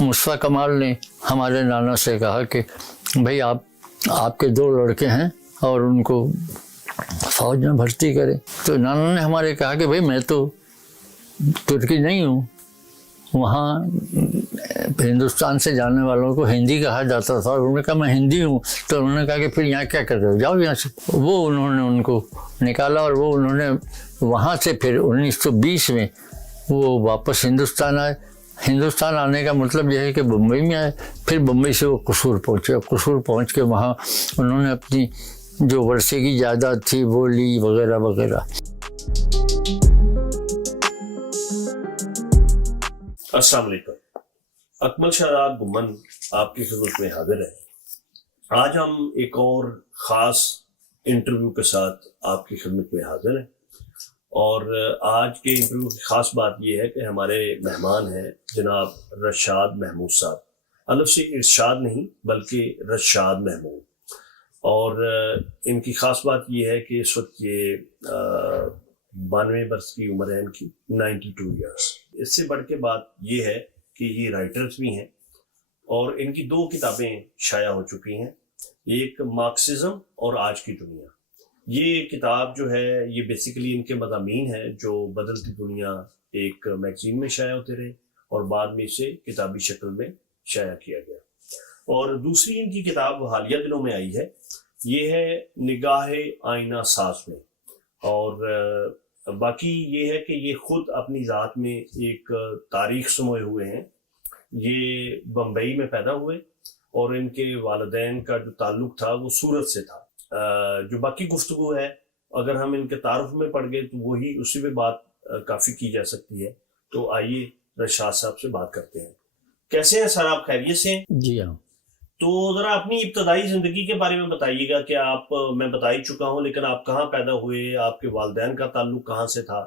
مصطفیٰ کمال نے ہمارے نانا سے کہا کہ بھائی آپ کے 2 لڑکے ہیں اور ان کو فوج میں بھرتی کرے. تو نانا نے ہمارے کہا کہ بھائی میں تو ترکی نہیں ہوں، وہاں ہندوستان سے جانے والوں کو ہندی کہا جاتا تھا، اور انہوں نے کہا میں ہندی ہوں. تو انہوں نے کہا کہ پھر یہاں کیا کر رہے ہو، جاؤ یہاں سے. وہ انہوں نے ان کو نکالا اور وہ انہوں نے وہاں سے پھر 1920 میں وہ واپس ہندوستان آئے. ہندوستان آنے کا مطلب یہ ہے کہ بمبئی میں آئے. پھر بمبئی سے وہ قصور پہنچے. قصور پہنچ کے وہاں انہوں نے اپنی جو ورثے کی جائیداد تھی وہ لی وغیرہ وغیرہ. السلام علیکم. اکمل شاداب گمن آپ کی خدمت میں حاضر ہے. آج ہم ایک اور خاص انٹرویو کے ساتھ آپ کی خدمت میں حاضر ہیں، اور آج کے انٹرویو کی خاص بات یہ ہے کہ ہمارے مہمان ہیں جناب رشاد محمود صاحب. الف سے ارشاد نہیں بلکہ رشاد محمود. اور ان کی خاص بات یہ ہے کہ اس وقت یہ 92 برس کی عمر ہے ان کی، 92 ایئرس. اس سے بڑھ کے بات یہ ہے کہ یہ رائٹرز بھی ہیں، اور ان کی 2 کتابیں شائع ہو چکی ہیں. ایک مارکسزم اور آج کی دنیا. یہ کتاب جو ہے یہ بیسیکلی ان کے مضامین ہے جو بدلتی دنیا ایک میگزین میں شائع ہوتے رہے اور بعد میں اسے کتابی شکل میں شائع کیا گیا. اور دوسری ان کی کتاب حالیہ دنوں میں آئی ہے، یہ ہے نگاہ آئینہ ساز میں. اور باقی یہ ہے کہ یہ خود اپنی ذات میں ایک تاریخ سموئے ہوئے ہیں. یہ بمبئی میں پیدا ہوئے اور ان کے والدین کا جو تعلق تھا وہ سورت سے تھا. جو باقی گفتگو ہے اگر ہم ان کے تعارف میں پڑ گئے تو وہی اسی پہ بات کافی کی جا سکتی ہے. تو آئیے رشاد صاحب سے بات کرتے ہیں. کیسے ہیں سر آپ، خیریت سے ہیں؟ جی ہاں. تو ذرا اپنی ابتدائی زندگی کے بارے میں بتائیے گا کہ آپ، میں بتا ہی چکا ہوں لیکن آپ کہاں پیدا ہوئے، آپ کے والدین کا تعلق کہاں سے تھا؟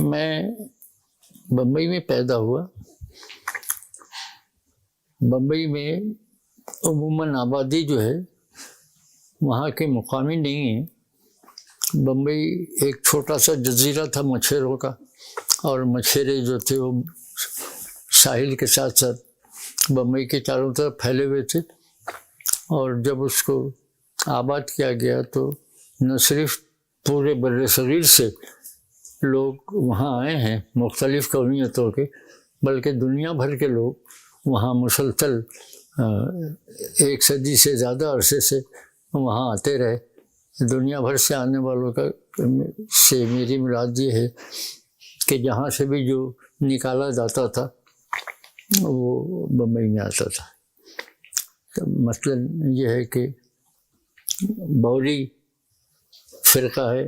میں بمبئی میں پیدا ہوا. بمبئی میں عموماً آبادی جو ہے وہاں کے مقامی نہیں ہے. بمبئی ایک چھوٹا سا جزیرہ تھا مچھیروں کا، اور مچھیرے جو تھے وہ ساحل کے ساتھ ساتھ بمبئی کے چاروں طرف پھیلے ہوئے تھے. اور جب اس کو آباد کیا گیا تو نہ صرف پورے بر صغیر سے لوگ وہاں آئے ہیں مختلف قومیتوں کے، بلکہ دنیا بھر کے لوگ وہاں مسلسل 1 صدی سے زیادہ عرصے سے وہاں آتے رہے. دنیا بھر سے آنے والوں کا سے میری مراد یہ ہے کہ جہاں سے بھی جو نکالا جاتا تھا وہ بمبئی میں آتا تھا. مثلا یہ ہے کہ بوری فرقہ ہے،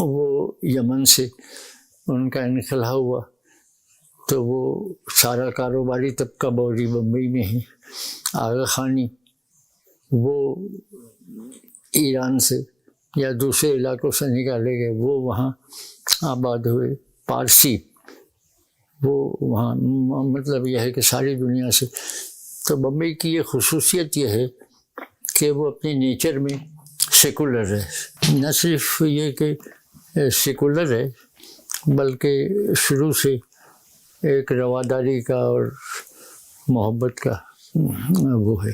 وہ یمن سے ان کا انخلا ہوا تو وہ سارا کاروباری طبقہ بوری بمبئی میں ہے. آغا خانی وہ ایران سے یا دوسرے علاقوں سے نکالے گئے، وہ وہاں آباد ہوئے. پارسی وہ وہاں، مطلب یہ ہے کہ ساری دنیا سے. تو بمبئی کی یہ خصوصیت یہ ہے کہ وہ اپنے نیچر میں سیکولر ہے. نہ صرف یہ کہ سیکولر ہے بلکہ شروع سے ایک رواداری کا اور محبت کا وہ ہے.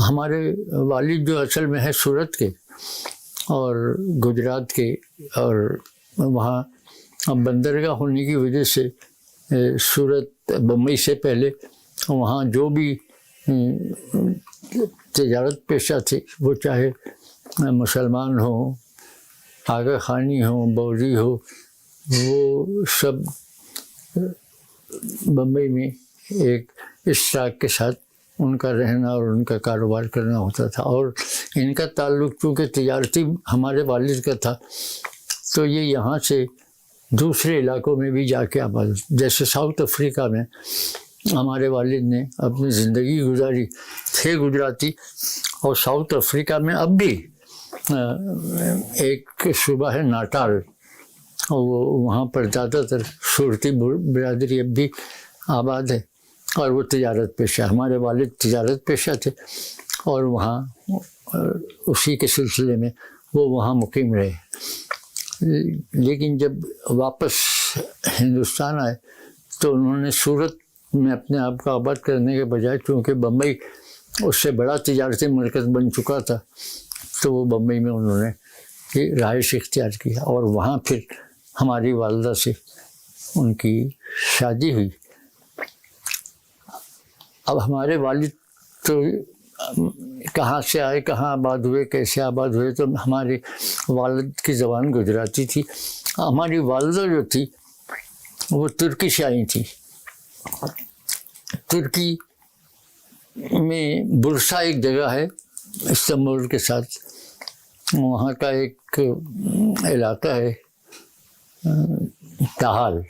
ہمارے والد جو اصل میں ہے سورت کے اور گجرات کے، اور وہاں بندرگاہ ہونے کی وجہ سے سورت بمبئی سے پہلے وہاں جو بھی تجارت پیشہ تھے وہ چاہے مسلمان ہوں، آغا خانی ہوں، بوری ہو، وہ سب بمبئی میں ایک اشتراک کے ساتھ ان کا رہنا اور ان کا کاروبار کرنا ہوتا تھا. اور ان کا تعلق چونکہ تجارتی ہمارے والد کا تھا تو یہ یہاں سے دوسرے علاقوں میں بھی جا کے آباد، جیسے ساؤتھ افریقہ میں ہمارے والد نے اپنی زندگی گزاری، تھے گجراتی. اور ساؤتھ افریقہ میں اب بھی ایک صوبہ ہے ناٹال، وہ وہاں پر زیادہ تر صورتی برادری اب بھی آباد ہے، اور وہ تجارت پیشہ، ہمارے والد تجارت پیشہ تھے اور وہاں اسی کے سلسلے میں وہ وہاں مقیم رہے. لیکن جب واپس ہندوستان آئے تو انہوں نے سورت میں اپنے آپ کو آباد کرنے کے بجائے، چونکہ بمبئی اس سے بڑا تجارتی مرکز بن چکا تھا، تو وہ بمبئی میں انہوں نے رہائش اختیار کی، اور وہاں پھر ہماری والدہ سے ان کی شادی ہوئی۔ اب ہمارے والد تو کہاں سے آئے، کہاں آباد ہوئے، کیسے آباد ہوئے، تو ہمارے والد کی زبان گجراتی تھی، ہماری والدہ جو تھی وہ ترکی سے آئی تھی۔ ترکی میں برسا ایک جگہ ہے استنبول کے ساتھ، وہاں کا ایک علاقہ ہے تاحال،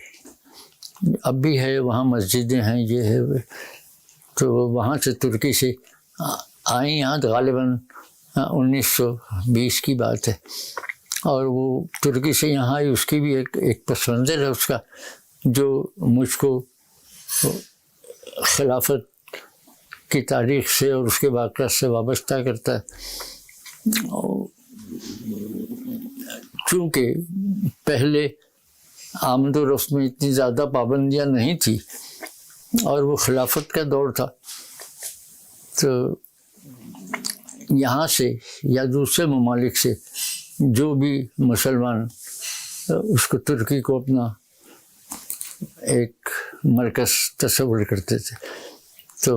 اب بھی ہے، وہاں مسجدیں ہیں، یہ ہے، تو وہاں سے ترکی سے آئیں یہاں، غالباً 1920 کی بات ہے، اور وہ ترکی سے یہاں آئی۔ اس کی بھی ایک پس منظر ہے اس کا، جو مجھ کو خلافت کی تاریخ سے اور اس کے واقعات سے وابستہ کرتا ہے۔ چونکہ پہلے آمد و رفت میں اتنی زیادہ پابندیاں نہیں تھیں اور وہ خلافت کا دور تھا، تو یہاں سے یا دوسرے ممالک سے جو بھی مسلمان اس کو ترکی کو اپنا ایک مرکز تصور کرتے تھے، تو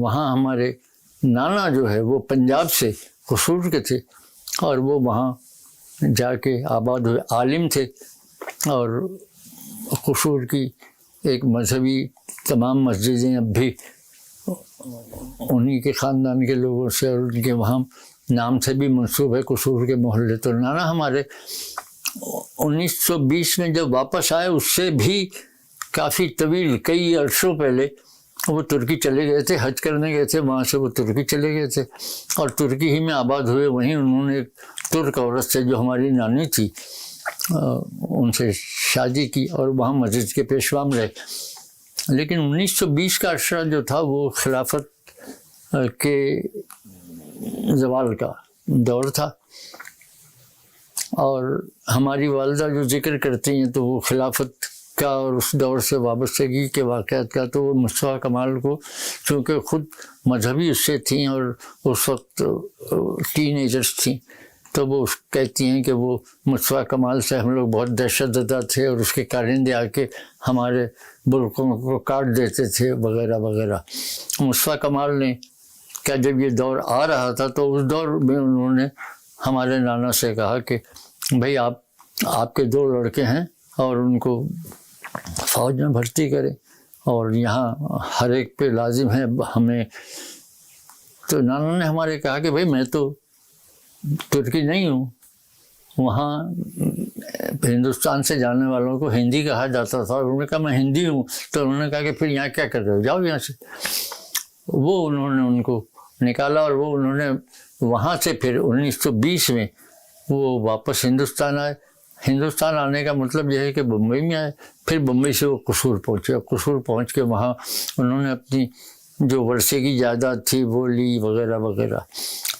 وہاں ہمارے نانا جو ہے وہ پنجاب سے قصور کے تھے، اور وہ وہاں جا کے آباد ہوئے، عالم تھے، اور قصور کی ایک مذہبی تمام مسجدیں اب بھی انہی کے خاندان کے لوگوں سے اور ان کے وہاں نام سے بھی منسوب ہے، قصور کے محلے۔ تو نانا ہمارے 1920 میں جب واپس آئے، اس سے بھی کافی طویل کئی عرصوں پہلے وہ ترکی چلے گئے تھے، حج کرنے گئے تھے، وہاں سے وہ ترکی چلے گئے تھے اور ترکی ہی میں آباد ہوئے۔ وہیں انہوں نے ایک ترک عورت سے جو ہماری نانی تھی ان سے شادی کی اور وہاں مسجد کے پیشوا میں رہے۔ لیکن 1920 کا عرصہ جو تھا وہ خلافت کے زوال کا دور تھا، اور ہماری والدہ جو ذکر کرتی ہیں تو وہ خلافت کا اور اس دور سے وابستگی کے واقعات کا، تو وہ مصطفیٰ کمال کو چونکہ خود مذہبی اس سے تھیں اور اس وقت ٹین ایجرس تھیں، تو وہ کہتی ہیں کہ وہ مصطفیٰ کمال سے ہم لوگ بہت دہشت زدہ تھے اور اس کے کارندے آ کے ہمارے برقعوں کو کاٹ دیتے تھے وغیرہ وغیرہ۔ مصطفیٰ کمال نے کیا جب یہ دور آ رہا تھا تو اس دور میں انہوں نے ہمارے نانا سے کہا کہ بھائی آپ کے 2 لڑکے ہیں اور ان کو فوج میں بھرتی کریں، اور یہاں ہر ایک پہ لازم ہے ہمیں۔ تو نانا نے ہمارے کہا کہ بھائی میں تو ترکی نہیں ہوں، وہاں ہندوستان سے جانے والوں کو ہندی کہا جاتا تھا، اور انہوں نے کہا میں ہندی ہوں۔ تو انہوں نے کہا کہ پھر یہاں کیا کر رہے ہو، جاؤ یہاں سے۔ وہ انہوں نے ان کو نکالا، اور وہ انہوں نے وہاں سے پھر 1920 میں وہ واپس ہندوستان آئے۔ ہندوستان آنے کا مطلب یہ ہے کہ بمبئی میں آئے، پھر بمبئی سے وہ قصور پہنچے، قصور پہنچ کے وہاں انہوں نے اپنی جو ورثے کی جائیداد تھی وہ لی وغیرہ وغیرہ۔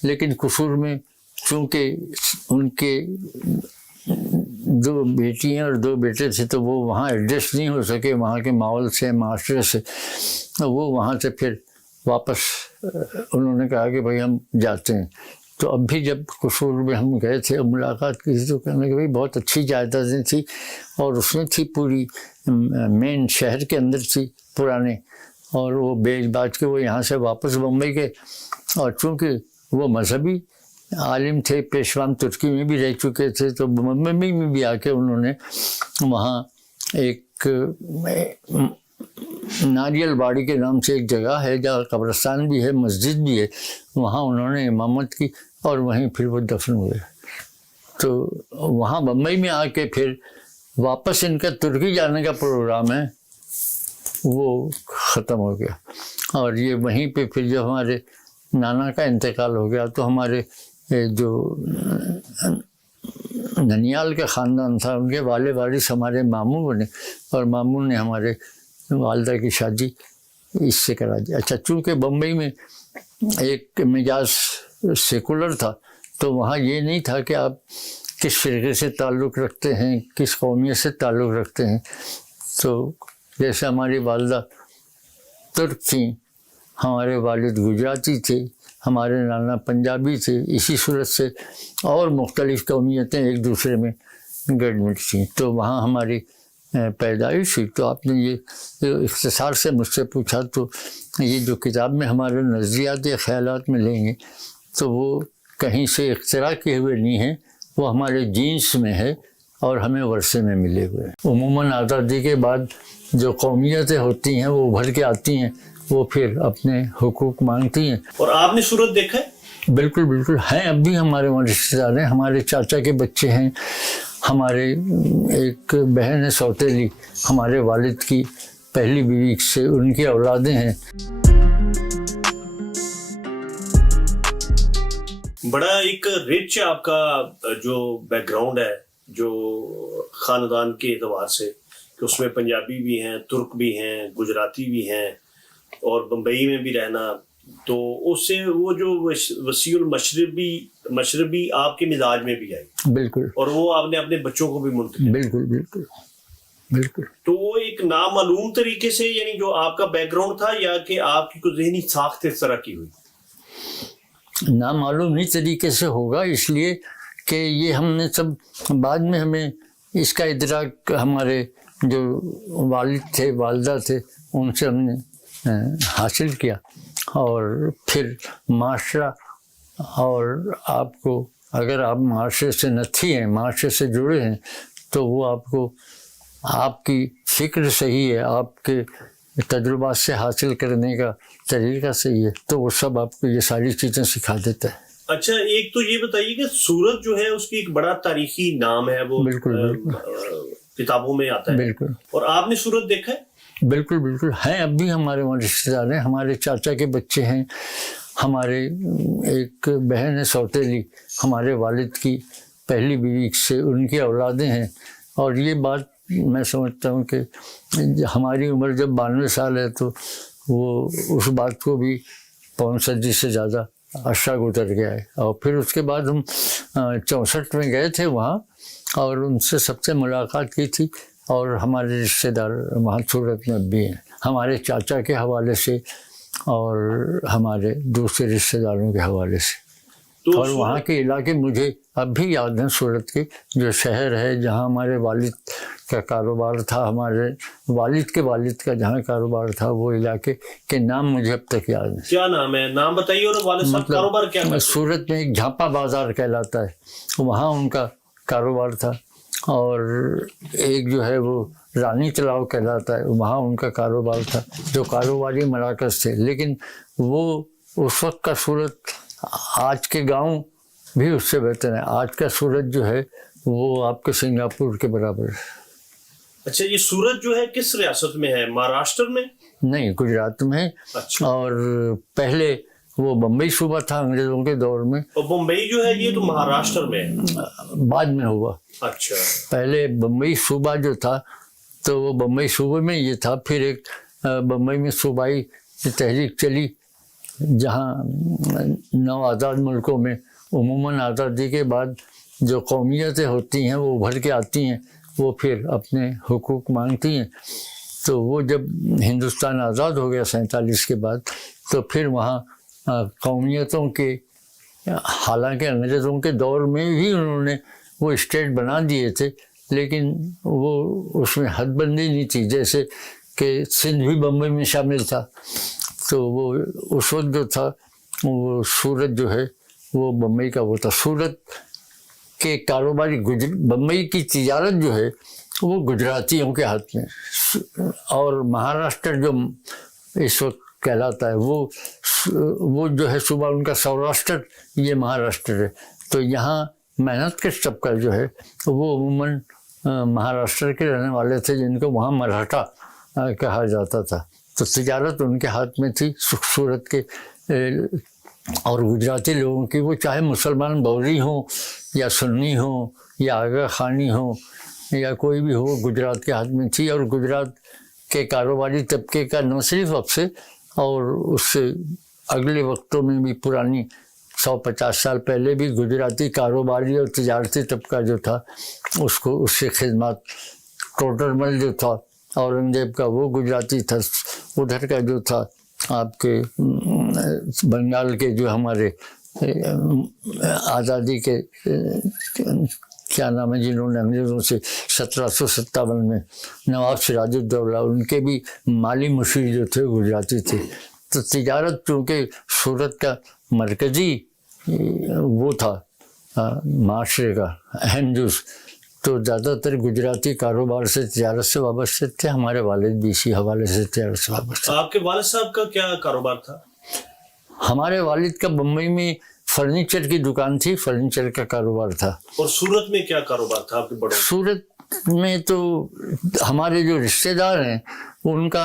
لیکن قصور میں چونکہ ان کے 2 بیٹیاں اور 2 بیٹے تھے، تو وہ وہاں ایڈجسٹ نہیں ہو سکے وہاں کے ماحول سے، معاشرے سے، وہ وہاں سے پھر واپس انہوں نے کہا کہ بھائی ہم جاتے ہیں۔ تو اب بھی جب قصور میں ہم گئے تھے اور ملاقات کی تھی تو کہنے کہ بھائی بہت اچھی جائیدادیں تھیں، اور اس میں تھی پوری مین شہر کے اندر تھی پرانے، اور وہ بیچ باچ کے وہ یہاں سے واپس بمبئی گئے، اور چونکہ وہ مذہبی عالم تھے، پیشوام ترکی میں بھی رہ چکے تھے، تو بمبئی میں بھی آ کے انہوں نے وہاں ایک ناریل باڑی کے نام سے ایک جگہ ہے جہاں قبرستان بھی ہے، مسجد بھی ہے، وہاں انہوں نے امامت کی اور وہیں پھر وہ دفن ہوئے۔ تو وہاں بمبئی میں آ کے پھر واپس ان کا ترکی جانے کا پروگرام ہے وہ ختم ہو گیا، اور یہ وہیں پہ پھر جب ہمارے نانا کا انتقال ہو گیا تو ہمارے جو ننیال کا خاندان تھا ان کے والے وارث ہمارے ماموں بنے، اور ماموں نے ہمارے والدہ کی شادی اس سے کرا دی۔ اچھا، چونکہ بمبئی میں ایک مزاج سیکولر تھا تو وہاں یہ نہیں تھا کہ آپ کس فرقے سے تعلق رکھتے ہیں، کس قومیت سے تعلق رکھتے ہیں۔ تو جیسے ہماری والدہ ترک تھیں، ہمارے والد گجراتی تھے، ہمارے نانا پنجابی تھے، اسی صورت سے اور مختلف قومیتیں ایک دوسرے میں گڈ مٹ تھیں، تو وہاں ہماری پیدائش ہوئی۔ تو آپ نے یہ اختصار سے مجھ سے پوچھا، تو یہ جو کتاب میں ہمارے نظریات یا خیالات میں لیں گے تو وہ کہیں سے اختراع کیے ہوئے نہیں ہیں، وہ ہمارے جینس میں ہے اور ہمیں ورثے میں ملے ہوئے ہیں۔ عموماً آزادی کے بعد جو قومیتیں ہوتی ہیں وہ ابھر کے آتی ہیں، وہ پھر اپنے حقوق مانگتی ہیں۔ اور آپ نے صورت دیکھا ہے؟ بالکل بالکل ہیں، اب بھی ہمارے وہاں رشتے دار ہیں، ہمارے چاچا کے بچے ہیں، ہمارے ایک بہن ہے سوتیلی، ہمارے والد کی پہلی بیوی سے ان کی اولادیں ہیں۔ بڑا ایک رچ آپ کا جو بیک گراؤنڈ ہے جو خاندان کے اعتبار سے، کہ اس میں پنجابی بھی ہیں، ترک بھی ہیں، گجراتی بھی ہیں، اور بمبئی میں بھی رہنا، تو اس سے وہ جو وسیع المشربی آپ کے مزاج میں بھی آئی، بالکل، اور وہ آپ نے اپنے بچوں کو بھی منتقل، بالکل بالکل بالکل۔ تو وہ ایک نامعلوم طریقے سے، یعنی جو آپ کا بیک گراؤنڈ تھا، یا کہ آپ کی کوئی ذہنی ساخت اس طرح کی ہوئی؟ نامعلوم ہی طریقے سے ہوگا، اس لیے کہ یہ ہم نے سب بعد میں ہمیں اس کا ادراک ہمارے جو والد تھے، والدہ تھے، ان سے ہم نے حاصل کیا، اور پھر معاشرہ، اور آپ کو اگر آپ معاشرے سے نتھی ہیں، معاشرے سے جڑے ہیں، تو وہ آپ کو آپ کی فکر صحیح ہے، آپ کے تجربات سے حاصل کرنے کا طریقہ صحیح ہے، تو وہ سب آپ کو یہ ساری چیزیں سکھا دیتا ہے۔ اچھا، ایک تو یہ بتائیے کہ سورت جو ہے اس کی ایک بڑا تاریخی نام ہے، وہ بالکل کتابوں میں آتا ہے، بالکل، اور آپ نے سورت دیکھا ہے؟ بالکل بالکل ہیں، اب بھی ہمارے وہاں رشتے دار ہیں، ہمارے چاچا کے بچے ہیں، ہمارے ایک بہن ہے سوتیلی، ہمارے والد کی پہلی بیوی سے ان کی اولادیں ہیں، اور یہ بات میں سمجھتا ہوں کہ ہماری عمر جب 92 سال ہے تو وہ اس بات کو بھی 5 صدی سے زیادہ عرصہ گزر گیا ہے۔ اور پھر اس کے بعد ہم 64 میں گئے تھے وہاں، اور ان سے سب سے ملاقات کی تھی، اور ہمارے رشتے دار وہاں صورت میں بھی ہیں، ہمارے چاچا کے حوالے سے اور ہمارے دوسرے رشتے داروں کے حوالے سے۔ اور وہاں کے علاقے مجھے اب بھی یاد ہیں، صورت کے جو شہر ہے جہاں ہمارے والد کا کاروبار تھا، ہمارے والد کے والد کا جہاں کاروبار تھا، وہ علاقے کے نام مجھے اب تک یاد ہیں۔ کیا نام ہے؟ نام بتائیے، اور والد صاحب کاروبار کیا کرتے ہیں؟ صورت میں ایک جھاپا بازار کہلاتا ہے، وہاں ان کا کاروبار تھا، اور ایک جو ہے وہ رانی تلاؤ کہلاتا ہے، وہاں ان کا کاروبار تھا، جو کاروباری مراکز تھے۔ لیکن وہ اس وقت کا صورت آج کے گاؤں بھی اس سے بہتر ہے، آج کا صورت جو ہے وہ آپ کے سنگاپور کے برابر ہے۔ اچھا، یہ صورت جو ہے کس ریاست میں ہے؟ مہاراشٹر میں؟ نہیں، گجرات میں۔ اچھا، اور پہلے وہ بمبئی صوبہ تھا انگریزوں کے دور میں، اور بمبئی جو ہے یہ تو مہاراشٹر میں ہے؟ بعد میں ہوا۔ اچھا، پہلے بمبئی صوبہ جو تھا تو وہ بمبئی صوبے میں یہ تھا، پھر ایک بمبئی میں صوبائی تحریک چلی، جہاں نو آزاد ملکوں میں عموماً آزادی کے بعد جو قومیتیں ہوتی ہیں وہ ابھر کے آتی ہیں، وہ پھر اپنے حقوق مانگتی ہیں۔ تو وہ جب ہندوستان آزاد ہو گیا 47 کے بعد، تو پھر وہاں قومیتوں کے، حالانکہ انگریزوں کے دور میں بھی انہوں نے وہ اسٹیٹ بنا دیے تھے، لیکن وہ اس میں حد بندی نہیں تھی، جیسے کہ سندھ بھی بمبئی میں شامل تھا، تو وہ اس وقت جو تھا وہ صورت جو ہے وہ بمبئی کا وہ تھا۔ صورت کے کاروباری بمبئی کی تجارت جو ہے وہ گجراتیوں کے ہاتھ میں، اور مہاراشٹر جو اس وقت کہلاتا ہے وہ جو ہے صوبہ ان کا سوراشٹر، یہ مہاراشٹر ہے۔ تو یہاں محنت کش طبقہ جو ہے وہ عموماً مہاراشٹر کے رہنے والے تھے، جن کو وہاں مراٹھا کہا جاتا تھا، تو تجارت ان کے ہاتھ میں تھی صورت کے۔ اور گجراتی لوگوں کی، وہ چاہے مسلمان بوری ہوں یا سنی ہوں یا آغا خانی ہوں یا کوئی بھی ہو، گجرات کے ہاتھ میں تھی۔ اور گجرات کے کاروباری طبقے کا نہ صرف اب سے، اور اس سے اگلے وقتوں میں بھی، پرانی 150 سال پہلے بھی گجراتی کاروباری اور تجارتی طبقہ جو تھا اس کو، اس سے خدمات، ٹوٹر مل جو تھا اورنگزیب کا وہ گجراتی تھا، ادھر کا جو تھا آپ کے بنگال کے جو ہمارے آزادی کے کیا نام ہے جنہوں نے انگریزوں سے 1757 میں نواب سراج الدولہ، ان کے بھی مالی مشیر جو تھے گجراتی تھے. تو تجارت چونکہ سورت کا مرکزی وہ تھا معاشرے کا اہم جز، تو زیادہ تر گجراتی کاروبار سے تجارت سے وابستہ تھے. ہمارے والد بھی اسی حوالے سے تجارت سے وابستہ. آپ کے والد صاحب کا کیا کاروبار تھا؟ ہمارے والد کا بمبئی میں فرنیچر کی دکان تھی، فرنیچر کا کاروبار تھا. اور سورت میں کیا کاروبار تھا آپ کے بڑوں؟ سورت میں تو ہمارے جو رشتہ دار ہیں ان کا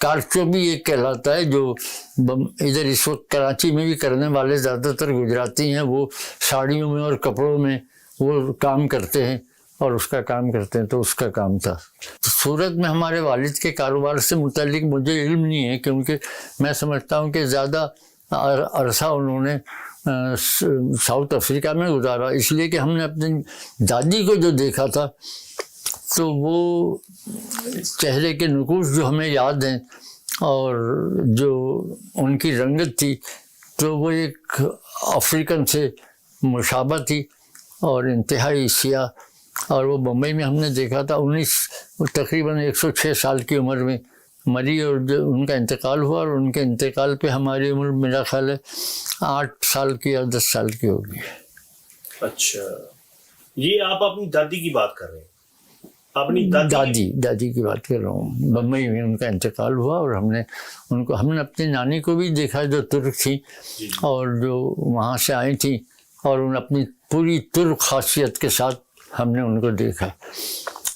کارچوبی ایک کہلاتا ہے، جو ادھر اس وقت کراچی میں بھی کرنے والے زیادہ تر گجراتی ہیں. وہ ساڑیوں میں اور کپڑوں میں وہ کام کرتے ہیں اور اس کا کام کرتے ہیں، تو اس کا کام تھا. سورت میں ہمارے والد کے کاروبار سے متعلق مجھے علم نہیں ہے، کیونکہ میں سمجھتا ہوں کہ زیادہ عرصہ انہوں نے ساؤتھ افریقہ میں گزارا، اس لیے کہ ہم نے اپنی دادی کو جو دیکھا تھا تو وہ چہرے کے نقوش جو ہمیں یاد ہیں اور جو ان کی رنگت تھی تو وہ ایک افریقن سے مشابہ تھی اور انتہائی سیاہ. اور وہ بمبئی میں ہم نے دیکھا تھا، تقریباً 106 سال کی عمر میں مری، اور جو ان کا انتقال ہوا، اور ان کے انتقال پہ ہماری عمر میرا خیال ہے 8 سال کی یا 10 سال کی ہوگی. اچھا، یہ آپ اپنی دادی کی بات کر رہے ہیں؟ اپنی دادی کی بات کر رہا ہوں. بمبئی میں ان کا انتقال ہوا اور ہم نے اپنی نانی کو بھی دیکھا جو ترک تھی اور جو وہاں سے آئی تھی، اور ان اپنی پوری ترک خاصیت کے ساتھ ہم نے ان کو دیکھا،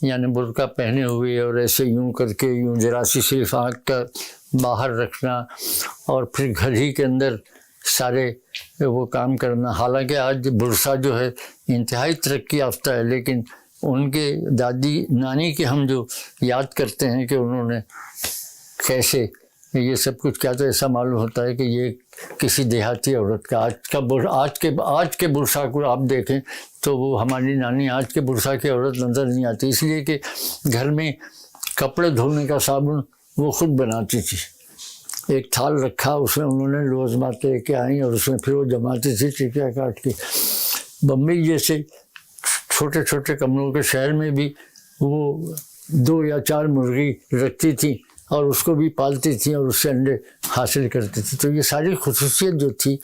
یعنی برقع پہنے ہوئے اور ایسے یوں کر کے یوں جراسی صرف آنکھ کا باہر رکھنا، اور پھر گھر ہی کے اندر سارے وہ کام کرنا. حالانکہ آج برسا جو ہے انتہائی ترقی یافتہ ہے، لیکن ان کے دادی نانی کے ہم جو یاد کرتے ہیں کہ انہوں نے کیسے یہ سب کچھ کیا، تو ایسا معلوم ہوتا ہے کہ یہ کسی دیہاتی عورت کا آج کے برسا کو آپ دیکھیں تو وہ ہماری نانی آج کے برسا کی عورت نظر نہیں آتی، اس لیے کہ گھر میں کپڑے دھونے کا صابن وہ خود بناتی تھی. ایک تھال رکھا، اس میں انہوں نے لوزمات لے کے آئیں اور اس میں پھر وہ جماتی تھی ٹکیا کاٹ کے. بمبئی جیسے چھوٹے چھوٹے کمروں کے شہر میں بھی وہ 2 یا 4 مرغی رکھتی تھی اور اس کو بھی پالتی تھیں اور اس سے انڈے حاصل کرتی تھی. تو یہ ساری خصوصیت جو تھی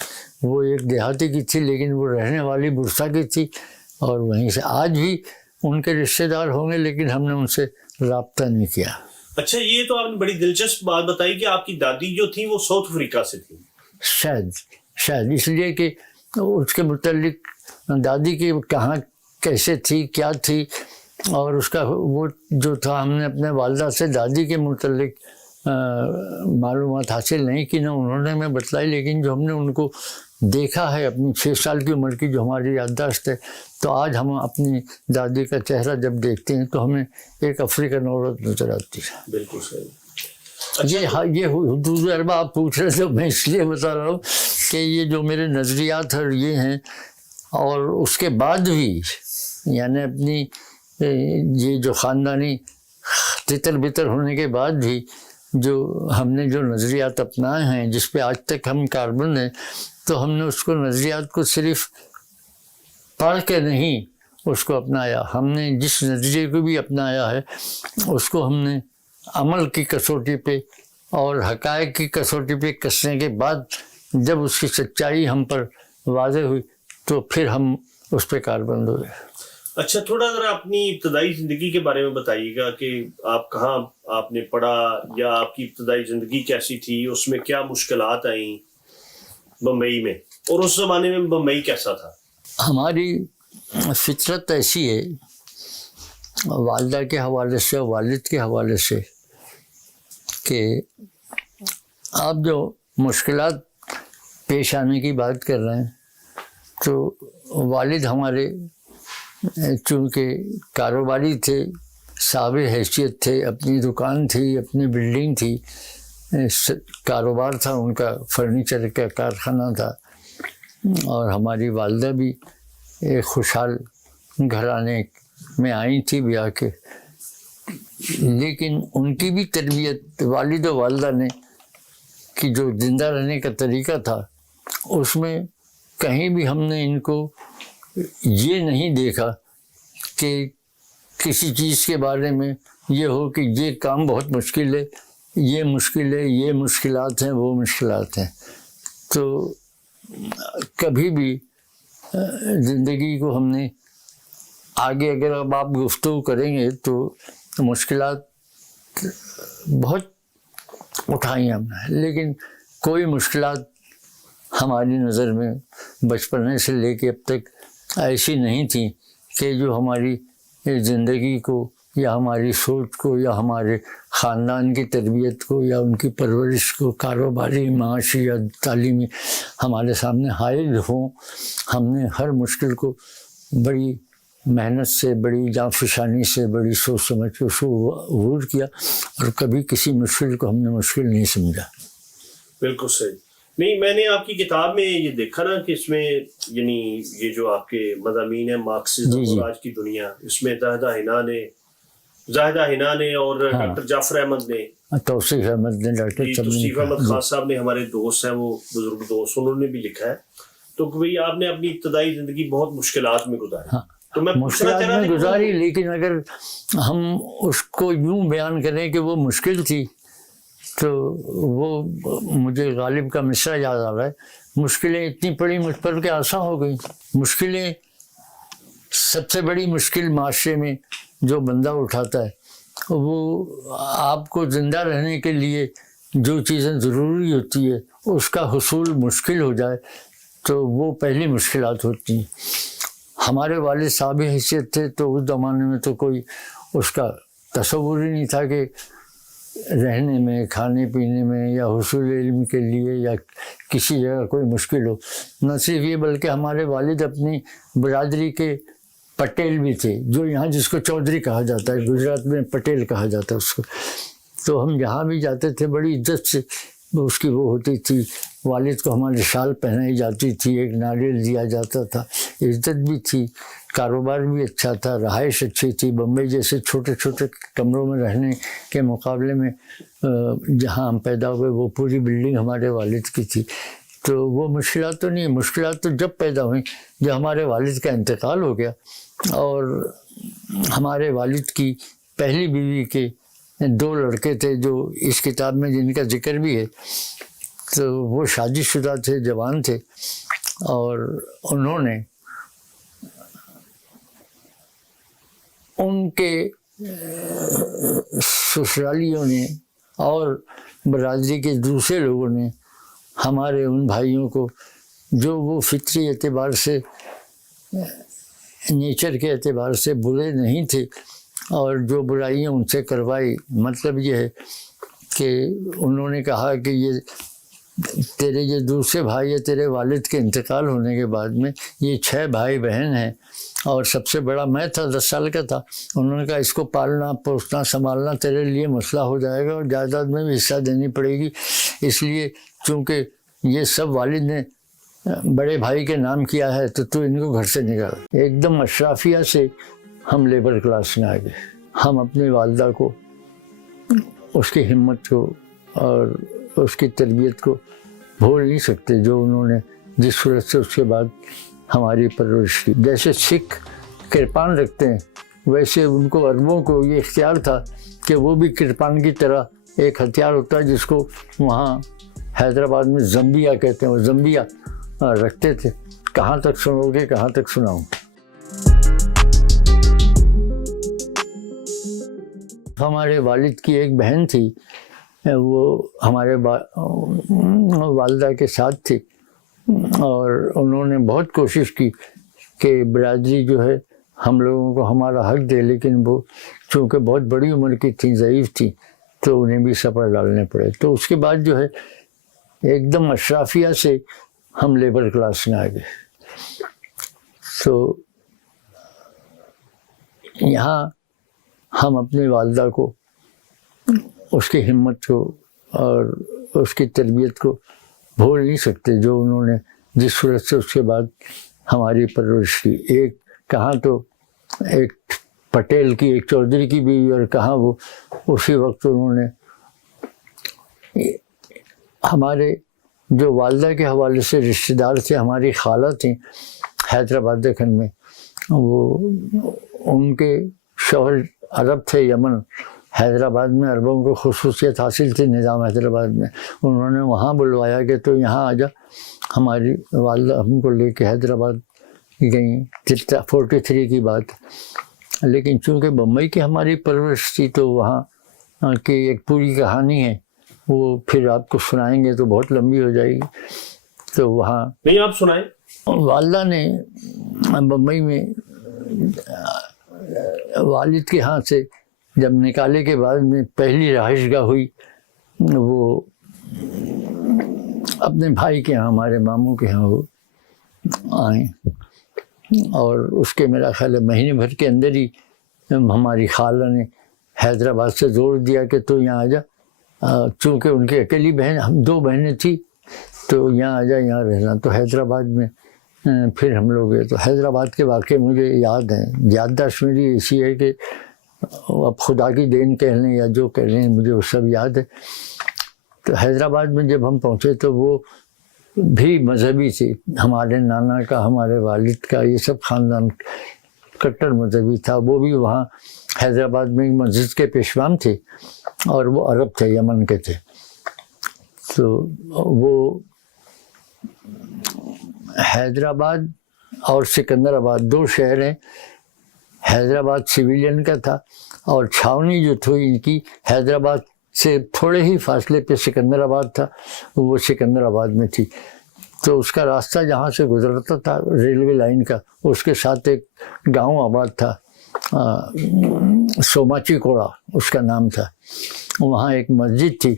وہ ایک دیہاتی کی تھی، لیکن وہ رہنے والی برسا کی تھی، اور وہیں سے آج بھی ان کے رشتہ دار ہوں گے، لیکن ہم نے ان سے رابطہ نہیں کیا. اچھا، یہ تو آپ نے بڑی دلچسپ بات بتائی کہ آپ کی دادی جو تھی وہ ساؤتھ افریقہ سے تھی. شاید اس لیے کہ اس کے متعلق دادی کی کہاں کیسے تھی، کیا تھی، اور اس کا وہ جو تھا ہم نے اپنے والدہ سے دادی کے متعلق معلومات حاصل نہیں کی، نہ انہوں نے ہمیں بتلائی، لیکن جو ہم نے ان کو دیکھا ہے اپنی 6 سال کی عمر کی جو ہماری یادداشت ہے، تو آج ہم اپنی دادی کا چہرہ جب دیکھتے ہیں تو ہمیں ایک افریقن عورت نظر آتی ہے. بالکل صحیح. یہ حدود اربا آپ پوچھ رہے تھے، میں اس لیے بتا رہا ہوں کہ یہ جو میرے نظریات اور یہ ہیں، اور اس کے بعد بھی یعنی اپنی یہ جو خاندانی تتر بتر ہونے کے بعد بھی جو ہم نے جو نظریات اپنائے ہیں، جس پہ آج تک ہم کاربن ہیں، تو ہم نے اس کو نظریات کو صرف پڑھ کے نہیں اس کو اپنایا. ہم نے جس نظریے کو بھی اپنایا ہے اس کو ہم نے عمل کی کسوٹی پہ اور حقائق کی کسوٹی پہ کسنے کے بعد جب اس کی سچائی ہم پر واضح ہوئی تو پھر ہم اس پہ کاربند ہوئے. اچھا، تھوڑا ذرا اپنی ابتدائی زندگی کے بارے میں بتائیے گا کہ آپ کہاں آپ نے پڑھا، یا آپ کی ابتدائی زندگی کیسی تھی، اس میں کیا مشکلات آئیں بمبئی میں، اور اس زمانے میں بمبئی کیسا تھا؟ ہماری فطرت ایسی ہے والدہ کے حوالے سے، والد کے حوالے سے، کہ آپ جو مشکلات پیش آنے کی بات کر رہے ہیں، تو والد ہمارے چونکہ کاروباری تھے، صاحب حیثیت تھے، اپنی دکان تھی، اپنی بلڈنگ تھی، کاروبار تھا ان کا، فرنیچر کا کارخانہ تھا، اور ہماری والدہ بھی ایک خوشحال گھرانے میں آئی تھی بیاہ کے. لیکن ان کی بھی تربیت والد و والدہ نے کہ جو زندہ رہنے کا طریقہ تھا اس میں کہیں بھی ہم نے ان کو یہ نہیں دیکھا کہ کسی چیز کے بارے میں یہ ہو کہ یہ کام بہت مشکل ہے، یہ مشکل ہے، یہ مشکلات ہیں، وہ مشکلات ہیں. تو کبھی بھی زندگی کو ہم نے آگے اگر اب آپ گفتگو کریں گے تو مشکلات بہت اٹھائی ہم نے، لیکن کوئی مشکلات ہماری نظر میں بچپنے سے لے کے اب تک ایسی نہیں تھیں کہ جو ہماری زندگی کو یا ہماری سوچ کو یا ہمارے خاندان کی تربیت کو یا ان کی پرورش کو کاروباری، معاشی یا تعلیمی ہمارے سامنے حائل ہوں. ہم نے ہر مشکل کو بڑی محنت سے، بڑی جانفشانی سے، بڑی سوچ سمجھ کے اس کو عبور کیا، اور کبھی کسی مشکل کو ہم نے مشکل نہیں سمجھا. بالکل صحیح. نہیں، میں نے آپ کی کتاب میں یہ دیکھا نا کہ اس میں یعنی یہ جو آپ کے مضامین ہیں مارکسزم اور آج کی دنیا، اس میں زاہدہ ہنا نے اور ڈاکٹر جعفر احمد نے، توصیف احمد نے، ڈاکٹر توصیف احمد خان صاحب نے، ہمارے دوست ہیں، وہ بزرگ دوست، انہوں نے بھی لکھا ہے. تو بھئی آپ نے اپنی ابتدائی زندگی بہت مشکلات میں گزاری. تو میں مشکلات میں گزاری، لیکن اگر ہم اس کو یوں بیان کریں کہ وہ مشکل تھی تو وہ مجھے غالب کا مصرع یاد آ رہا ہے، مشکلیں اتنی پڑی مجھ پر کہ آسان ہو گئی. مشکلیں، سب سے بڑی مشکل معاشرے میں جو بندہ اٹھاتا ہے وہ آپ کو زندہ رہنے کے لیے جو چیزیں ضروری ہوتی ہے اس کا حصول مشکل ہو جائے تو وہ پہلی مشکلات ہوتی ہیں. ہمارے والد صاحب حیثیت تھے تو اس زمانے میں تو کوئی اس کا تصور ہی نہیں تھا کہ رہنے میں، کھانے پینے میں یا حصول علم کے لیے یا کسی جگہ کوئی مشکل ہو. نہ صرف یہ بلکہ ہمارے والد اپنی برادری کے پٹیل بھی تھے، جو یہاں جس کو چودھری کہا جاتا ہے، گجرات میں پٹیل کہا جاتا ہے اس کو. تو ہم جہاں بھی جاتے تھے بڑی عزت سے اس کی وہ ہوتی تھی. والد کو ہماری شال پہنائی جاتی تھی، ایک ناریل دیا جاتا تھا، عزت بھی تھی، کاروبار بھی اچھا تھا، رہائش اچھی تھی. بمبئی جیسے چھوٹے چھوٹے کمروں میں رہنے کے مقابلے میں جہاں ہم پیدا ہوئے وہ پوری بلڈنگ ہمارے والد کی تھی. تو وہ مشکلات تو نہیں، مشکلات تو جب پیدا ہوئیں جب ہمارے والد کا انتقال ہو گیا. اور ہمارے والد کی پہلی بیوی کے 2 لڑکے تھے جو اس کتاب میں جن کا ذکر بھی ہے، تو وہ شادی شدہ تھے، جوان تھے، اور انہوں نے ان کے سسرالیوں نے اور برادری کے دوسرے لوگوں نے ہمارے ان بھائیوں کو جو وہ فطری اعتبار سے، نیچر کے اعتبار سے برے نہیں تھے اور جو برائیاں ان سے کروائی، مطلب یہ ہے کہ انہوں نے کہا کہ یہ تیرے جو دوسرے بھائی ہے، تیرے والد کے انتقال ہونے کے بعد میں یہ 6 بھائی بہن ہیں اور سب سے بڑا میں تھا، 10 سال کا تھا. انہوں نے کہا اس کو پالنا پوسنا سنبھالنا تیرے لیے مسئلہ ہو جائے گا اور جائیداد میں بھی حصہ دینی پڑے گی. اس لیے چونکہ یہ سب والد نے بڑے بھائی کے نام کیا ہے تو ان کو گھر سے نکال. ایک دم اشرافیہ سے ہم لیبر کلاس میں آ گئے. ہم اپنی والدہ کو، اس کی ہمت کو اور اس کی تربیت کو بھول نہیں سکتے جو انہوں نے جس صورت سے اس کے بعد ہماری پرورش کی. جیسے سکھ کرپان رکھتے ہیں ویسے ان کو عربوں کو یہ اختیار تھا کہ وہ بھی کرپان کی طرح ایک ہتھیار ہوتا ہے جس کو وہاں حیدرآباد میں زمبیا کہتے ہیں، وہ زمبیا رکھتے تھے. کہاں تک سنو گے، کہاں تک سناؤں. ہمارے والد کی ایک بہن تھی، وہ ہمارے والدہ کے ساتھ تھی اور انہوں نے بہت کوشش کی کہ برادری جو ہے ہم لوگوں کو ہمارا حق دے، لیکن وہ چونکہ بہت بڑی عمر کی تھیں، ضعیف تھیں، تو انہیں بھی سفر ڈالنے پڑے. تو اس کے بعد جو ہے ایک دم اشرافیہ سے ہم لیبر کلاس میں آ گئے. تو یہاں ہم اپنی والدہ کو، اس کی ہمت کو اور اس کی تربیت کو بھول نہیں سکتے جو انہوں نے جس صورت سے اس کے بعد ہماری پرورش کی. ایک کہاں تو ایک پٹیل کی ایک چودھری کی بیوی، اور کہاں وہ اسی وقت انہوں نے ہمارے جو والدہ کے حوالے سے رشتہ دار تھے، ہماری خالہ تھیں حیدرآباد دکن میں، وہ ان کے شوہر عرب تھے یمن، حیدرآباد میں عربوں کو خصوصیت حاصل تھی نظام حیدرآباد میں، انہوں نے وہاں بلوایا کہ تو یہاں آ جا۔ ہماری والدہ ہم کو لے کے حیدرآباد گئیں، 43 کی بات۔ لیکن چونکہ بمبئی کی ہماری پرورش تھی تو وہاں کی ایک پوری کہانی ہے، وہ پھر آپ کو سنائیں گے تو بہت لمبی ہو جائے گی۔ تو وہاں نہیں، آپ سنائیں۔ والدہ نے بمبئی میں والد کے ہاں سے جب نکالے کے بعد میں پہلی رہائش گاہ ہوئی وہ اپنے بھائی کے ہاں، ہمارے ماموں کے ہاں وہ آئیں، اور اس کے میرا خیال ہے مہینے بھر کے اندر ہی ہماری خالہ نے حیدرآباد سے زور دیا کہ تو یہاں آ جا، چونکہ ان کی اکیلی بہن، ہم 2 بہنیں تھیں، تو یہاں آ جا، یہاں رہنا۔ تو حیدرآباد میں پھر ہم لوگ گئے۔ تو حیدرآباد کے واقعے مجھے یاد ہیں، یادداشت میری ایسی ہے کہ اب خدا کی دین کہہ لیں یا جو کہہ لیں، مجھے وہ سب یاد ہے۔ تو حیدرآباد میں جب ہم پہنچے تو وہ بھی مذہبی تھی، ہمارے نانا کا، ہمارے والد کا، یہ سب خاندان کٹر مذہبی تھا۔ وہ بھی وہاں حیدرآباد میں ایک مسجد کے پیشوان تھے، اور وہ عرب تھے، یمن کے تھے۔ تو وہ حیدرآباد اور سکندرآباد 2 شہر ہیں۔ حیدرآباد سویلین کا تھا، اور چھاونی جو تھی ان کی حیدرآباد سے تھوڑے ہی فاصلے پہ سکندرآباد تھا، وہ سکندرآباد میں تھی۔ تو اس کا راستہ جہاں سے گزرتا تھا ریلوے لائن کا، اس کے ساتھ ایک گاؤں آباد تھا، سوماچی کوڑا اس کا نام تھا۔ وہاں ایک مسجد تھی،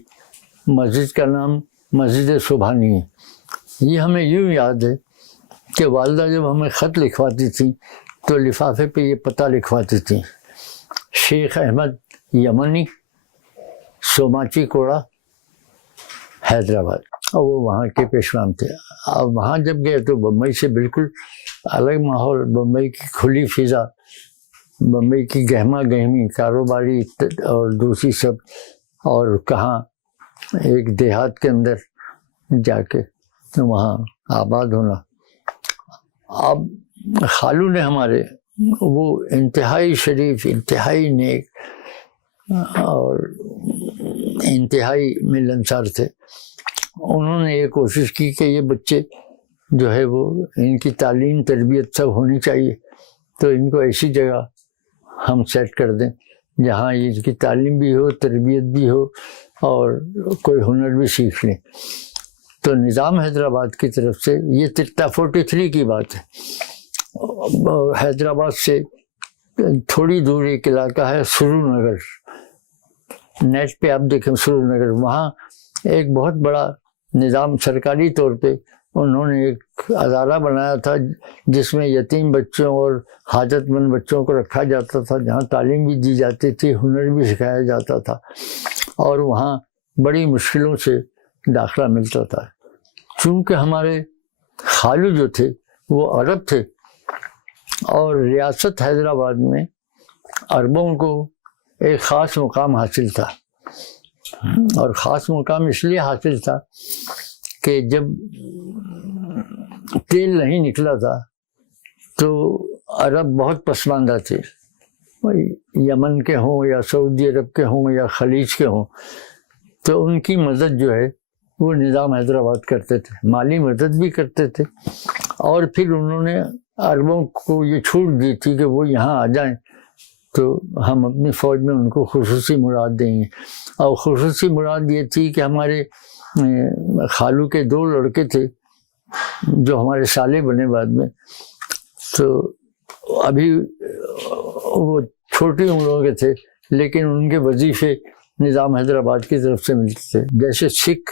مسجد کا نام مسجد سبحانی ہے۔ یہ ہمیں یوں یاد ہے کہ والدہ جب ہمیں خط لکھواتی تھیں تو لفافے پہ یہ پتہ لکھواتی تھیں، شیخ احمد یمنی، سوماچی کوڑا، حیدرآباد، اور وہ وہاں کے پیشوان تھے۔ اب وہاں جب گئے تو بمبئی سے بالکل الگ ماحول، بمبئی کی کھلی فضا، بمبئی کی گہما گہمی کاروباری اور دوسری سب، اور کہاں ایک دیہات کے اندر جا کے وہاں آباد ہونا۔ اب خالو نے ہمارے، وہ انتہائی شریف، انتہائی نیک اور انتہائی ملنسار تھے۔ انہوں نے یہ کوشش کی کہ یہ بچے جو ہے وہ ان کی تعلیم تربیت سب ہونی چاہیے، تو ان کو ایسی جگہ ہم سیٹ کر دیں جہاں ان کی تعلیم بھی ہو، تربیت بھی ہو، اور کوئی ہنر بھی سیکھ لیں۔ تو نظام حیدرآباد کی طرف سے، یہ 43 کی بات ہے، حیدرآباد سے تھوڑی دور ایک علاقہ ہے سرو نگر، نیٹ پہ آپ دیکھیں سرو نگر، وہاں ایک بہت بڑا نظام سرکاری طور پہ انہوں نے ایک ادارہ بنایا تھا جس میں یتیم بچوں اور حاجت مند بچوں کو رکھا جاتا تھا، جہاں تعلیم بھی دی جاتی تھی، ہنر بھی سکھایا جاتا تھا، اور وہاں بڑی مشکلوں سے داخلہ ملتا تھا۔ چونکہ ہمارے خالو جو تھے وہ عرب تھے، اور ریاست حیدرآباد میں عربوں کو ایک خاص مقام حاصل تھا، اور خاص مقام اس لیے حاصل تھا کہ جب تیل نہیں نکلا تھا تو عرب بہت پسماندہ تھے، یمن کے ہوں یا سعودی عرب کے ہوں یا خلیج کے ہوں، تو ان کی مدد جو ہے وہ نظام حیدرآباد کرتے تھے، مالی مدد بھی کرتے تھے، اور پھر انہوں نے عربوں کو یہ چھوٹ دی تھی کہ وہ یہاں آ جائیں تو ہم اپنی فوج میں ان کو خصوصی مراد دیں گے۔ اور خصوصی مراد یہ تھی کہ ہمارے خالو کے 2 لڑکے تھے جو ہمارے سالے بنے بعد میں، تو ابھی وہ چھوٹی عمروں کے تھے، لیکن ان کے وظیفے نظام حیدرآباد کی طرف سے ملتے تھے۔ جیسے سکھ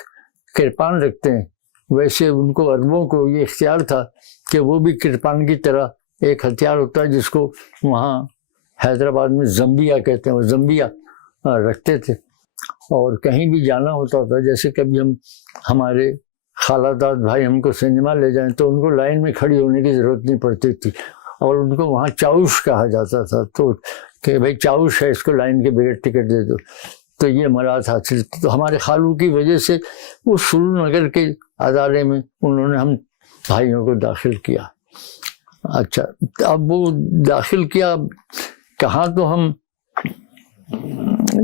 کرپان رکھتے ہیں، ویسے ان کو عربوں کو یہ اختیار تھا کہ وہ بھی کرپان کی طرح ایک ہتھیار ہوتا ہے جس کو وہاں حیدرآباد میں زمبیا کہتے ہیں، وہ زمبیا رکھتے تھے، اور کہیں بھی جانا ہوتا تھا، جیسے کبھی ہمارے خالہ داد بھائی ہم کو سنیما لے جائیں تو ان کو لائن میں کھڑی ہونے کی ضرورت نہیں پڑتی تھی، اور ان کو وہاں چاؤش کہا جاتا تھا۔ تو کہ بھائی چاؤش ہے اس کو لائن کے بغیر ٹکٹ دے دو، تو یہ امارات حاصل. تو ہمارے خالو کی وجہ سے وہ سرور نگر کے ادارے میں انہوں نے ہم بھائیوں کو داخل کیا. اچھا اب وہ داخل کیا کہاں، تو ہم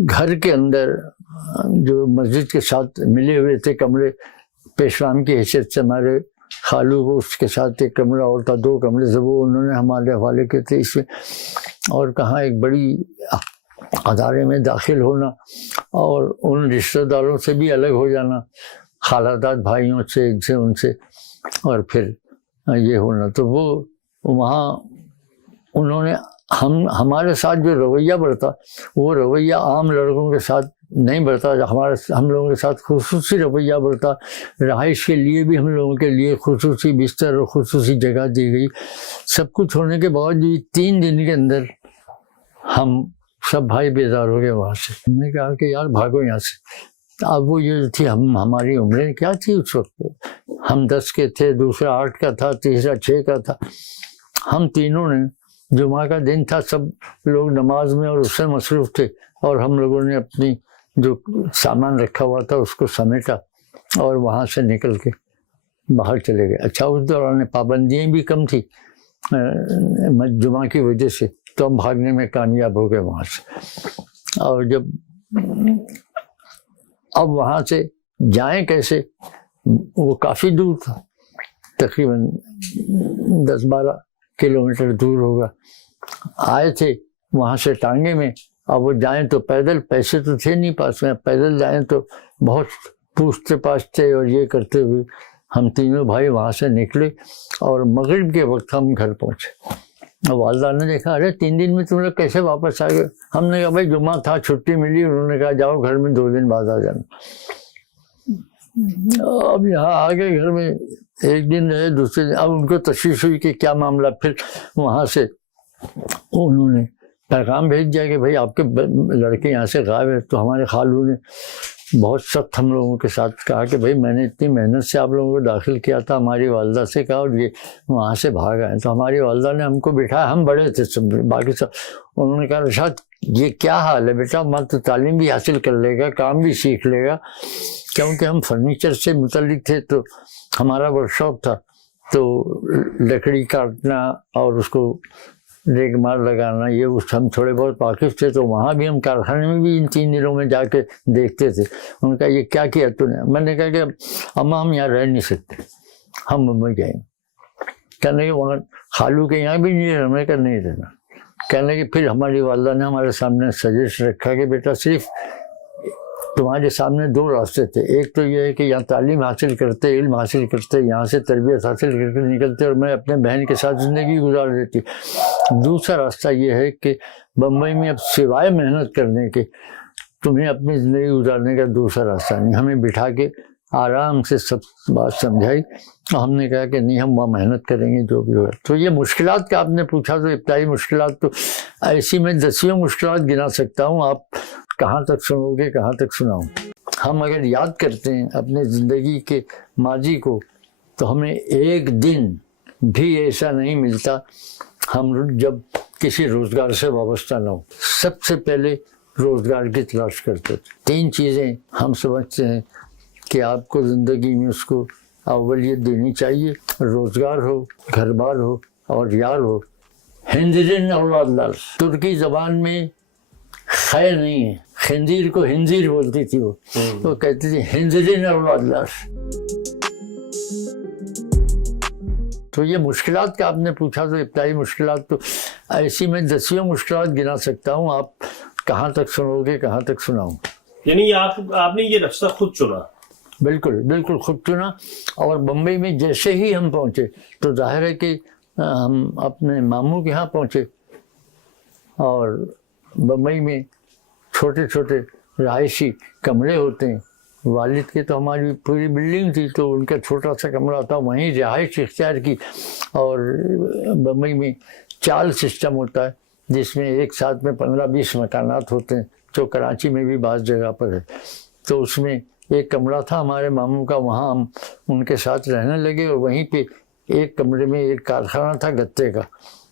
گھر کے اندر جو مسجد کے ساتھ ملے ہوئے تھے کمرے، پیشوام کی حیثیت سے ہمارے خالو کو اس کے ساتھ ایک کمرہ اور تھا، 2 کمرے سے وہ انہوں نے ہمارے حوالے کے تھے اس میں. اور کہاں ایک بڑی ادارے میں داخل ہونا اور ان رشتہ داروں سے بھی الگ ہو جانا، خالہ داد بھائیوں سے ان سے، اور پھر یہ ہونا. تو وہ وہاں انہوں نے ہمارے ساتھ جو رویہ برتا وہ رویہ عام لڑکوں کے ساتھ نہیں برتا، ہم لوگوں کے ساتھ خصوصی رویہ برتا. رہائش کے لیے بھی ہم لوگوں کے لیے خصوصی بستر اور خصوصی جگہ دی گئی. سب کچھ ہونے کے باوجود 3 دن کے اندر ہم سب بھائی بیدار ہو گئے وہاں سے. ہم نے کہا کہ یار بھاگو یہاں سے. اب وہ یہ تھی، ہماری عمریں کیا تھی اس وقت، ہم 10 کے تھے، دوسرا 8 کا تھا، تیسرا 6 کا تھا. ہم تینوں نے، جمعہ کا دن تھا، سب لوگ نماز میں اور اس سے مصروف تھے، اور ہم لوگوں نے اپنی جو سامان رکھا ہوا تھا اس کو سمیٹا اور وہاں سے نکل کے باہر چلے گئے. اچھا اس دوران پابندیاں بھی کم تھی جمعہ کی وجہ سے، تو ہم بھاگنے میں کامیاب ہو گئے وہاں سے. اور جب اب وہاں سے جائیں کیسے، وہ کافی دور تھا، تقریباً 10-12 کلومیٹر دور ہوگا. آئے تھے وہاں سے ٹانگے میں، اب وہ جائیں تو پیدل، پیسے تو تھے نہیں پاس میں، پیدل جائیں تو بہت پوچھتے پاچھتے اور یہ کرتے ہوئے ہم تینوں بھائی وہاں سے نکلے اور مغرب کے وقت ہم گھر پہنچے. والدہ نے دیکھا، ارے 3 دن میں تم لوگ کیسے واپس آ گئے؟ ہم نے کہا بھائی جمعہ تھا، چھٹی ملی. انہوں نے کہا جاؤ گھر میں 2 دن بعد آ جانا. اب یہاں آ گئے گھر میں، 1 دن رہے، دوسرے دن اب ان کو تشویش ہوئی کہ کیا معاملہ. پھر وہاں سے انہوں نے پیغام بھیج دیا کہ بھائی آپ کے لڑکے یہاں سے غائب ہے. تو ہمارے خالو نے بہت سخت ہم لوگوں کے ساتھ کہا کہ بھائی میں نے اتنی محنت سے آپ لوگوں کو داخل کیا تھا، ہماری والدہ سے کہا، اور یہ وہاں سے بھاگ آئے. تو ہماری والدہ نے ہم کو بٹھایا، ہم بڑے تھے سب، باقی سب. انہوں نے کہا رشاد یہ کیا حال ہے بیٹا، ماں تو تعلیم بھی حاصل کر لے گا، کام بھی سیکھ لے گا. کیونکہ ہم فرنیچر سے متعلق تھے تو ہمارا ورک شاپ تھا، تو لکڑی کاٹنا اور اس کو ریگ مار لگانا، یہ اس ہم تھوڑے بہت واقف تھے. تو وہاں بھی ہم کارخانے میں بھی ان 3 دنوں میں جا کے دیکھتے تھے. ان کا یہ کیا کیا تو نے؟ میں نے کہا کہ اماں ہم یہاں رہ نہیں سکتے، ہم ممبئی جائیں. کہنے کہ وہاں خالو کے یہاں بھی نہیں رہنا. میں کہا نہیں رہنا. کہنے کہ پھر ہماری والدہ نے ہمارے سامنے سجیش رکھا کہ بیٹا صرف تمہارے سامنے 2 راستے تھے. ایک تو یہ ہے کہ یہاں تعلیم حاصل کرتے، علم حاصل کرتے، یہاں سے تربیت حاصل کر کے نکلتے اور میں اپنے بہن کے ساتھ زندگی گزار دیتی. دوسرا راستہ یہ ہے کہ بمبئی میں اب سوائے محنت کرنے کے تمہیں اپنی زندگی گزارنے کا دوسرا راستہ نہیں. ہمیں بٹھا کے آرام سے سب بات سمجھائی اور ہم نے کہا کہ نہیں ہم وہاں محنت کریں گے جو بھی ہوگا. تو یہ مشکلات کا آپ نے پوچھا تو ابتدائی مشکلات تو ایسی میں 10 مشکلات گنا سکتا ہوں. آپ کہاں تک سنو گے، کہاں تک سناؤں. ہم اگر یاد کرتے ہیں اپنے زندگی کے ماضی کو تو ہمیں ایک دن بھی ایسا نہیں ملتا ہم جب کسی روزگار سے وابستہ نہ ہو. سب سے پہلے روزگار کی تلاش کرتے تھے. 3 چیزیں ہم سمجھتے ہیں کہ آپ کو زندگی میں اس کو اولیت دینی چاہیے: روزگار ہو، گھر بار ہو اور یار ہو. ہندرین اولاد لال، ترکی زبان میں خیر نہیں ہے، خنزیر کو ہنزیر بولتی تھی وہ کہتی تھی ہندرین اولاد لال. تو یہ مشکلات کا آپ نے پوچھا تو ابتدائی مشکلات تو ایسی میں 10 مشکلات گنا سکتا ہوں. آپ کہاں تک سنو گے، کہاں تک سناؤں. یعنی آپ نے یہ راستہ خود چنا؟ بالکل خود چنا. اور بمبئی میں جیسے ہی ہم پہنچے تو ظاہر ہے کہ ہم اپنے ماموں کے ہاں پہنچے، اور بمبئی میں چھوٹے چھوٹے رہائشی کمرے ہوتے ہیں. والد کے تو ہماری پوری بلڈنگ تھی تو ان کا چھوٹا سا کمرہ تھا، وہیں رہائش اختیار کی. اور بمبئی میں چال سسٹم ہوتا ہے جس میں ایک ساتھ میں 15-20 مکانات ہوتے ہیں، جو کراچی میں بھی بعض جگہ پر ہے. تو اس میں ایک کمرہ تھا ہمارے ماموں کا، وہاں ہم ان کے ساتھ رہنے لگے. اور وہیں پہ ایک کمرے میں ایک کارخانہ تھا گتے کا،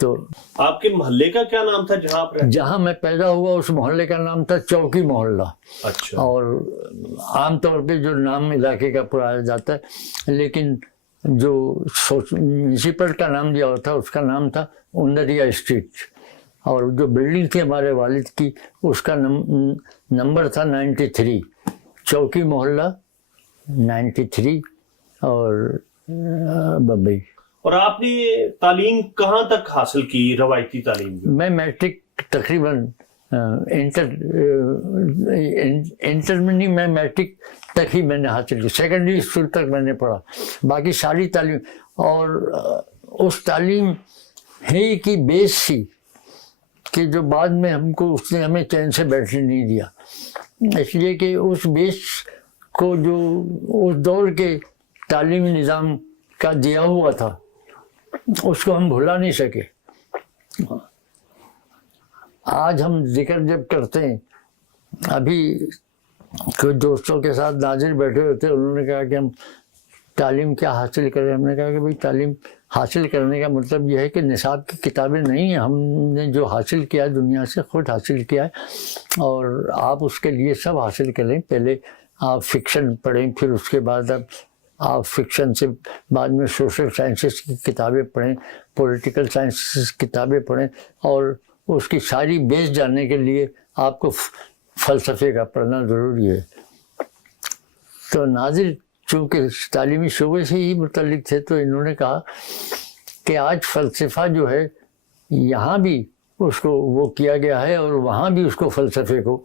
تو آپ کے محلے کا کیا نام تھا جہاں آپ رہتے؟ جہاں میں پیدا ہوا اس محلے کا نام تھا چوکی محلہ. اچھا. اور عام طور پہ جو نام علاقے کا پرایا جاتا ہے، لیکن جو میونسپل کا نام دیا ہوتا اس کا نام تھا اندریا اسٹریٹ. اور جو بلڈنگ تھی ہمارے والد کی اس کا نمبر تھا 93، چوکی محلہ 93 اور بمبئی. اور آپ نے تعلیم کہاں تک حاصل کی، روایتی تعلیم؟ میں میٹرک تقریباً انٹر میں نہیں، میں میٹرک تک ہی میں نے حاصل کی. سیکنڈری اسکول تک میں نے پڑھا، باقی ساری تعلیم. اور اس تعلیم ہی کی بیس تھی کہ جو بعد میں ہم کو اس نے ہمیں چین سے بیٹھنے نہیں دیا، اس لیے کہ اس بیس کو جو اس دور کے تعلیمی نظام کا دیا ہوا تھا اس کو ہم بھلا نہیں سکے. آج ہم ذکر جب کرتے ہیں، ابھی کچھ دوستوں کے ساتھ ناظر بیٹھے ہوتے، انہوں نے کہا کہ ہم تعلیم کیا حاصل کریں. ہم نے کہا کہ بھائی تعلیم حاصل کرنے کا مطلب یہ ہے کہ نصاب کی کتابیں نہیں ہیں، ہم نے جو حاصل کیا ہے دنیا سے خود حاصل کیا ہے، اور آپ اس کے لیے سب حاصل کریں. پہلے آپ فکشن پڑھیں، پھر اس کے بعد آپ فکشن سے بعد میں سوشل سائنسز کی کتابیں پڑھیں، پولیٹیکل سائنسز کی کتابیں پڑھیں، اور اس کی ساری بیس جاننے کے لیے آپ کو فلسفے کا پڑھنا ضروری ہے. تو ناظر چونکہ تعلیمی شعبے سے ہی متعلق تھے تو انہوں نے کہا کہ آج فلسفہ جو ہے یہاں بھی اس کو وہ کیا گیا ہے اور وہاں بھی اس کو فلسفے کو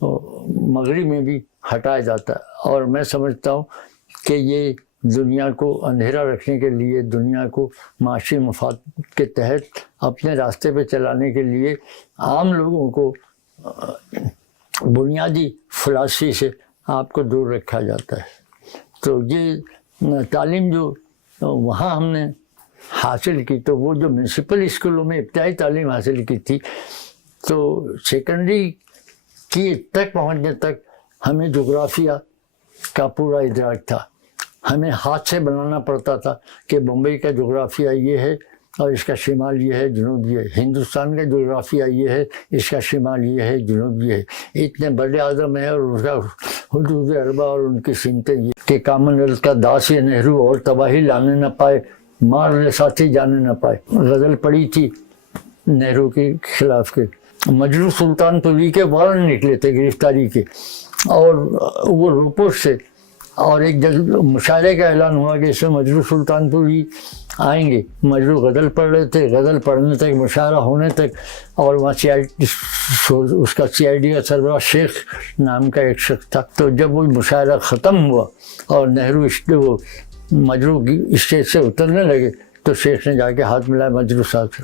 مغرب میں بھی ہٹایا جاتا ہے. اور میں سمجھتا ہوں کہ یہ دنیا کو اندھیرا رکھنے کے لیے، دنیا کو معاشی مفاد کے تحت اپنے راستے پہ چلانے کے لیے عام لوگوں کو بنیادی فلسفی سے آپ کو دور رکھا جاتا ہے. تو یہ تعلیم جو وہاں ہم نے حاصل کی، تو وہ جو میونسپل اسکولوں میں ابتدائی تعلیم حاصل کی تھی، تو سیکنڈری کی تک پہنچنے تک ہمیں جغرافیہ کا پورا ادراک تھا. ہمیں ہاتھ سے بنانا پڑتا تھا کہ بمبئی کا جغرافیہ یہ ہے اور اس کا شمال یہ ہے، جنوب یہ ہے. ہندوستان کا جغرافیہ یہ ہے، اس کا شمال یہ ہے، جنوب یہ ہے. اتنے بڑے اعظم ہیں اور اس کا حدود اربع اور ان کی سمتیں یہ کہ کامن ویلتھ کا داس یہ نہرو اور تباہی لانے نہ پائے، مارنے ساتھی جانے نہ پائے. غزل پڑھی تھی نہرو کے خلاف کے. مجروح سلطان پوری کے وارنٹ نکلے تھے گرفتاری کے، اور وہ روپوٹ سے، اور ایک مشاعرے کا اعلان ہوا کہ اس میں مجروح سلطان پوری آئیں گے. مجروح غزل پڑھ رہے تھے، غزل پڑھنے تک، مشاعرہ ہونے تک، اور وہاں اس کا CID کا سربراہ شیخ نام کا ایک شخص تھا. تو جب وہ مشاعرہ ختم ہوا اور نہرو وہ مجروح اسٹیج سے اترنے لگے تو شیخ نے جا کے ہاتھ ملایا مجروح صاحب سے،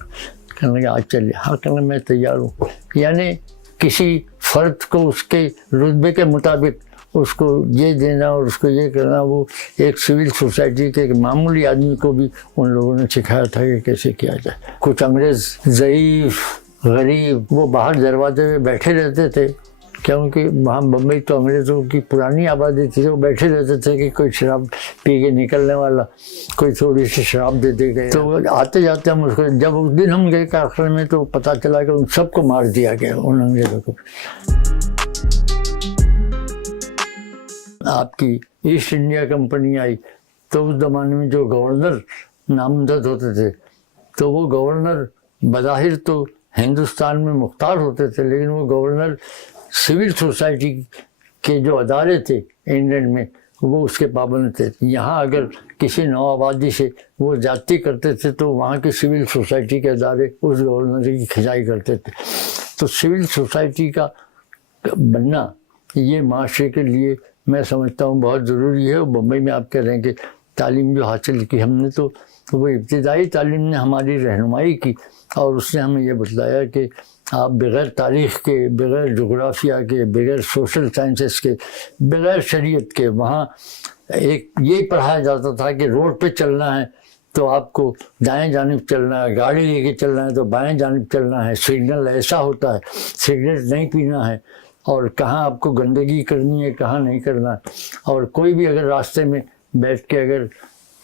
کہنے لگا آج چلیے. ہاں کہنے میں تیار ہوں. یعنی کسی فرد کو اس کے رتبے کے مطابق اس کو یہ دینا اور اس کو یہ کرنا، وہ ایک سول سوسائٹی کے ایک معمولی آدمی کو بھی ان لوگوں نے سکھایا تھا کہ کیسے کیا جائے. کچھ انگریز ضعیف غریب وہ باہر دروازے میں بیٹھے رہتے تھے، کیونکہ وہاں بمبئی تو انگریزوں کی پرانی آبادی تھی، وہ بیٹھے رہتے تھے کہ کوئی شراب پی کے نکلنے والا کوئی تھوڑی سی شراب دے دے گئے. تو آتے جاتے ہم اس کو، جب اس دن ہم گئے کارخانے میں تو پتہ چلا کہ ان سب کو مار دیا گیا، ان انگریزوں کو. آپ کی ایسٹ انڈیا کمپنی آئی تو اس زمانے میں جو گورنر نامزد ہوتے تھے تو وہ گورنر بظاہر تو ہندوستان میں مختار ہوتے تھے، لیکن وہ گورنر سول سوسائٹی کے جو ادارے تھے انگلینڈ میں وہ اس کے پابند تھے. یہاں اگر کسی نو آبادی سے وہ زیادتی کرتے تھے تو وہاں کی سول سوسائٹی کے ادارے اس گورنر کی کھنچائی کرتے تھے. تو سول سوسائٹی کا بننا یہ معاشرے کے لیے میں سمجھتا ہوں بہت ضروری ہے. بمبئی میں آپ کہہ رہے ہیں کہ تعلیم جو حاصل کی ہم نے، تو وہ ابتدائی تعلیم نے ہماری رہنمائی کی اور اس نے ہمیں یہ بتلایا کہ آپ بغیر تاریخ کے، بغیر جغرافیہ کے، بغیر سوشل سائنسز کے، بغیر شریعت کے، وہاں ایک یہ پڑھایا جاتا تھا کہ روڈ پہ چلنا ہے تو آپ کو دائیں جانب چلنا ہے، گاڑی لے کے چلنا ہے تو بائیں جانب چلنا ہے، سگنل ایسا ہوتا ہے، سگریٹ نہیں پینا ہے، اور کہاں آپ کو گندگی کرنی ہے کہاں نہیں کرنا ہے. اور کوئی بھی اگر راستے میں بیٹھ کے اگر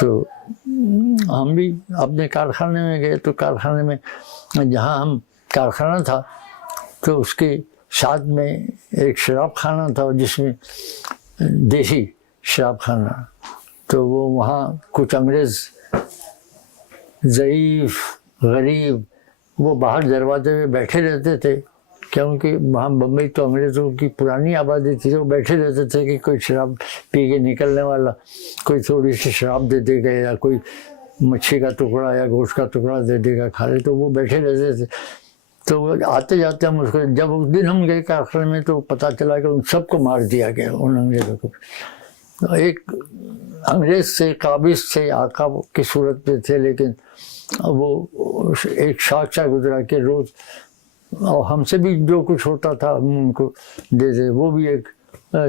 تو ہم بھی اپنے کارخانے میں گئے تو کارخانے میں جہاں ہم کارخانہ تھا تو اس کے ساتھ میں ایک شراب خانہ تھا جس میں دیسی شراب خانہ، تو وہ وہاں کچھ انگریز ضعیف غریب وہ باہر دروازے میں بیٹھے رہتے تھے، کیونکہ وہاں بمبئی تو انگریزوں کی پرانی آبادی تھی، وہ بیٹھے رہتے تھے کہ کوئی شراب پی کے نکلنے والا کوئی تھوڑی سی شراب دے دے گا یا کوئی مچھی کا ٹکڑا یا گوشت کا ٹکڑا دے دے گا کھا لے، تو وہ بیٹھے رہتے تھے۔ تو آتے جاتے ہم اس کو، جب اس دن ہم گئے کارخانے میں تو پتہ چلا کہ ان سب کو مار دیا گیا، ان انگریزوں کو۔ ایک انگریز سے قابض تھے، آقا کی صورت پہ تھے، لیکن وہ ایک شاخ سا گزرا کہ روز اور ہم سے بھی جو کچھ ہوتا تھا ہم ان کو دے دے، وہ بھی ایک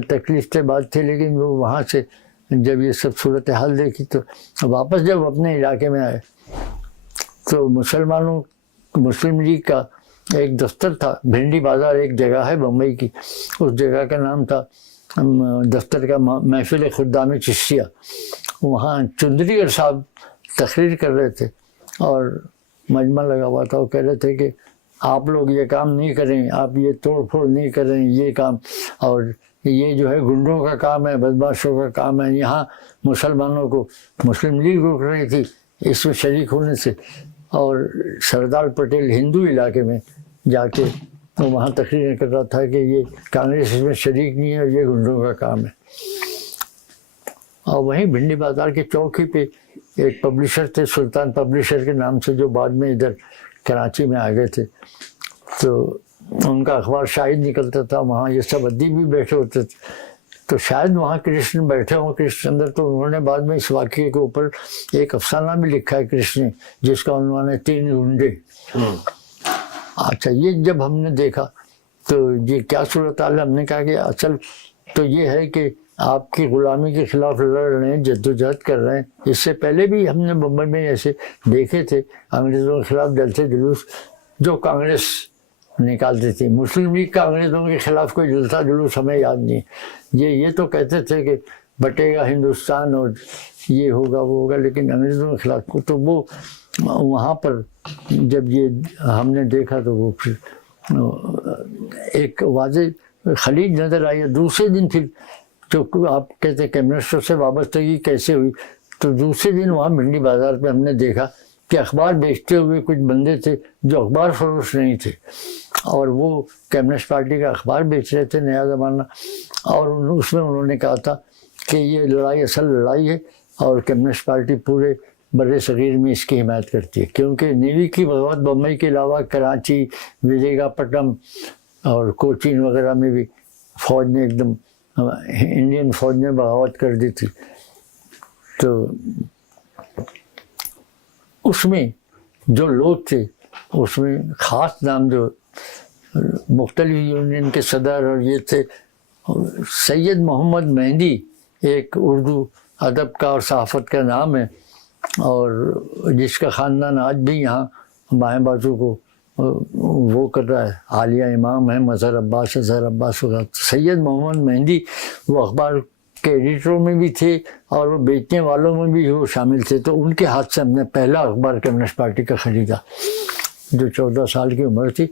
تکلیف کے بات تھی۔ لیکن وہ وہاں سے جب یہ سب صورتحال دیکھی تو واپس جب اپنے علاقے میں آئے تو مسلم لیگ کا ایک دفتر تھا، بھنڈی بازار ایک جگہ ہے بمبئی کی، اس جگہ کا نام تھا دفتر کا محفل خدام چشتیہ۔ وہاں چندریگر صاحب تقریر کر رہے تھے اور مجمع لگا ہوا تھا، وہ کہہ رہے تھے کہ آپ لوگ یہ کام نہیں کریں، آپ یہ توڑ پھوڑ نہیں کریں، یہ کام اور یہ جو ہے گنڈوں کا کام ہے، بدماشوں کا کام ہے۔ یہاں مسلمانوں کو مسلم لیگ روک رہی تھی اس میں شریک ہونے سے، اور سردار پٹیل ہندو علاقے میں جا کے وہاں تقریر کر رہا تھا کہ یہ کانگریس اس میں شریک نہیں ہے اور یہ گنڈوں کا کام ہے۔ اور وہیں بھنڈی بازار کے چوکی پہ ایک پبلشر تھے، سلطان پبلشر کے نام سے، جو بعد میں ادھر کراچی میں آ گئے تھے، تو ان کا اخبار شاہد نکلتا تھا، وہاں یہ سب ادیب بھی بیٹھے ہوتے تھے۔ تو شاید وہاں کرشن بیٹھے ہوں، کرشن چندر، تو انہوں نے بعد میں اس واقعے کے اوپر ایک افسانہ بھی لکھا ہے کرشن نے، جس کا عنوان ہے 3 گنڈے۔ اچھا، یہ جب ہم نے دیکھا تو یہ کیا صورتحال ہے، ہم نے کہا کہ اصل تو یہ ہے کہ آپ کی غلامی کے خلاف لڑ رہے ہیں، جدوجہد کر رہے ہیں۔ اس سے پہلے بھی ہم نے بمبئی میں ایسے دیکھے تھے انگریزوں کے خلاف جلسے جلوس جو کانگریس نکالتی تھی۔ مسلم لیگ کا انگریزوں کے خلاف کوئی جلسہ جلوس ہمیں یاد نہیں ہے۔ یہ تو کہتے تھے کہ بٹے گا ہندوستان اور یہ ہوگا وہ ہوگا، لیکن انگریزوں کے خلاف کو تو وہ وہاں پر جب یہ ہم نے دیکھا تو وہ پھر ایک واضح خلیج نظر آئی۔ دوسرے دن پھر جو آپ کہتے کمیونسٹوں سے وابستگی کیسے ہوئی، تو دوسرے دن وہاں بھنڈی بازار پہ ہم نے دیکھا کہ اخبار بیچتے ہوئے کچھ بندے تھے جو اخبار فروش نہیں تھے، اور وہ کمیونسٹ پارٹی کا اخبار بیچ رہے تھے، نیا زمانہ، اور اس میں انہوں نے کہا تھا کہ یہ لڑائی اصل لڑائی ہے اور کمیونسٹ پارٹی پورے بر صغیر میں اس کی حمایت کرتی ہے، کیونکہ نیوی کی بغاوت بمبئی کے علاوہ کراچی، وجیگا پٹم اور کوچین وغیرہ میں بھی فوج نے ایک دم انڈین فوج نے بغاوت کر دی تھی۔ تو اس میں جو لوگ تھے، اس میں خاص نام جو مختلف یونین کے صدر اور یہ تھے، سید محمد مہندی ایک اردو ادب کا اور صحافت کا نام ہے، اور جس کا خاندان آج بھی یہاں بائیں بازو کو وہ کر رہا ہے، عالیہ امام ہے، مظہر عباس وغیرہ۔ سید محمد مہندی وہ اخبار کے ایڈیٹروں میں بھی تھے اور وہ بیچنے والوں میں بھی وہ شامل تھے۔ تو ان کے ہاتھ سے ہم نے پہلا اخبار کمیونسٹ پارٹی کا خریدا، جو 14 سال کی عمر تھی،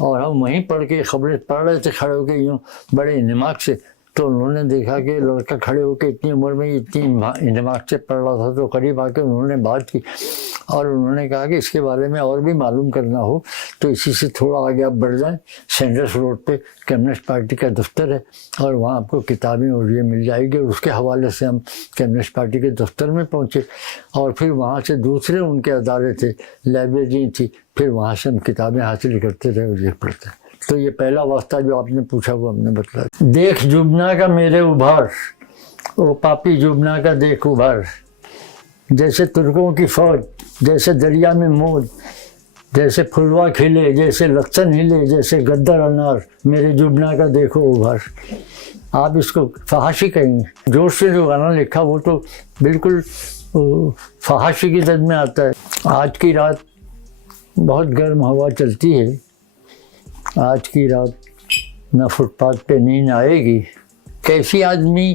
اور ہم وہیں پڑھ کے خبریں پڑھ رہے تھے کھڑے ہو کے یوں بڑے انہماک سے۔ تو انہوں نے دیکھا کہ لڑکا کھڑے ہو کے اتنی عمر میں اتنی انہماک سے پڑھ رہا تھا، تو قریب آ کے انہوں نے بات کی اور انہوں نے کہا کہ اس کے بارے میں اور بھی معلوم کرنا ہو تو اسی سے تھوڑا آگے آپ بڑھ جائیں، سینڈرس روڈ پہ کمیونسٹ پارٹی کا دفتر ہے اور وہاں آپ کو کتابیں اور یہ مل جائے گی۔ اور اس کے حوالے سے ہم کمیونسٹ پارٹی کے دفتر میں پہنچے، اور پھر وہاں سے دوسرے ان کے ادارے تھے، لائبریری تھی، پھر وہاں سے ہم کتابیں حاصل کرتے رہے اور یہ پڑھتے۔ تو یہ پہلا واسطہ جو آپ نے پوچھا وہ ہم نے بتلایا۔ دیکھ جبنا کا میرے ابھار، او پاپی جبنا کا دیکھ ابھار، جیسے ترکوں کی فوج، جیسے دریا میں موج، جیسے پھلوا کھلے، جیسے لہسن ہلے، جیسے گدر انار، میرے جبنا کا دیکھو ابھار۔ آپ اس کو فحاشی کہیں گے۔ جوش سے جو گانا لکھا وہ تو بالکل فحاشی کی زد میں آتا ہے۔ آج کی رات بہت گرم ہوا چلتی ہے، آج کی رات نہ فٹ پاتھ پہ نیند آئے گی۔ کیفی آدمی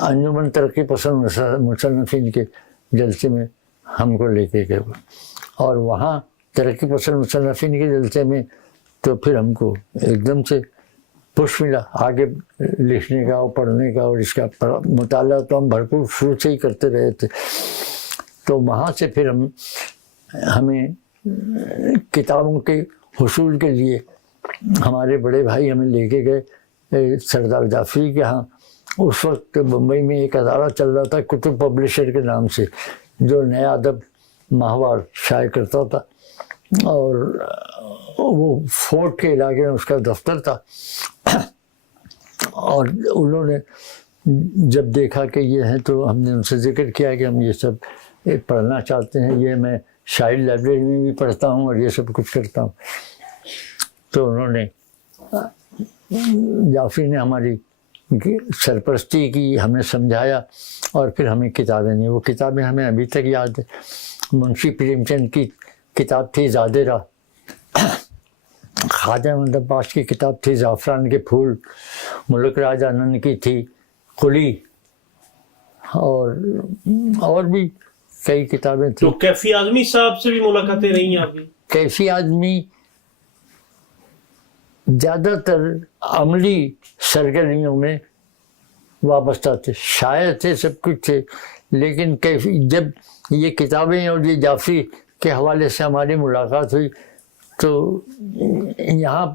انجمن ترقی پسند مصنفین کے جلسے میں ہم کو لے کے گئے اور وہاں ترقی پسند مصنفین کے جلسے میں تو پھر ہم کو ایک دم سے پش ملا آگے لکھنے کا اور پڑھنے کا، اور اس کا مطالعہ تو ہم بھرپور شروع سے ہی کرتے رہے تھے. تو وہاں سے پھر ہمیں کتابوں کے حصول کے لیے ہمارے بڑے بھائی ہمیں لے کے گئے سردار جعفری کے ہاں. اس وقت بمبئی میں ایک ادارہ چل رہا تھا کتب پبلشر کے نام سے، جو نیا ادب ماہوار شائع کرتا تھا، اور وہ فورٹ کے علاقے میں اس کا دفتر تھا. اور انہوں نے جب دیکھا کہ یہ ہیں تو ہم نے ان سے ذکر کیا کہ ہم یہ سب پڑھنا چاہتے ہیں، یہ میں شاہی لائبریری میں بھی پڑھتا ہوں اور یہ سب کچھ کرتا ہوں. تو انہوں نے جعفری نے ہماری سرپرستی کی، ہمیں سمجھایا اور پھر ہمیں کتابیں دی. وہ کتابیں ہمیں ابھی تک یاد ہے. منشی پریم چند کی کتاب تھی زادِ راہ، خواجہ احمد عباس کی کتاب تھی زعفران کے پھول، ملک راج آنند کی تھی قلی، اور بھی کئی کتابیں تھیں. تو کیفی اعظمی صاحب سے بھی ملاقاتیں رہی ہیں آپ کی؟ کیفی اعظمی زیادہ تر عملی سرگرمیوں میں وابستہ تھے، شاعر تھے، سب کچھ تھے، لیکن جب یہ کتابیں اور یہ جعفری کے حوالے سے ہماری ملاقات ہوئی تو یہاں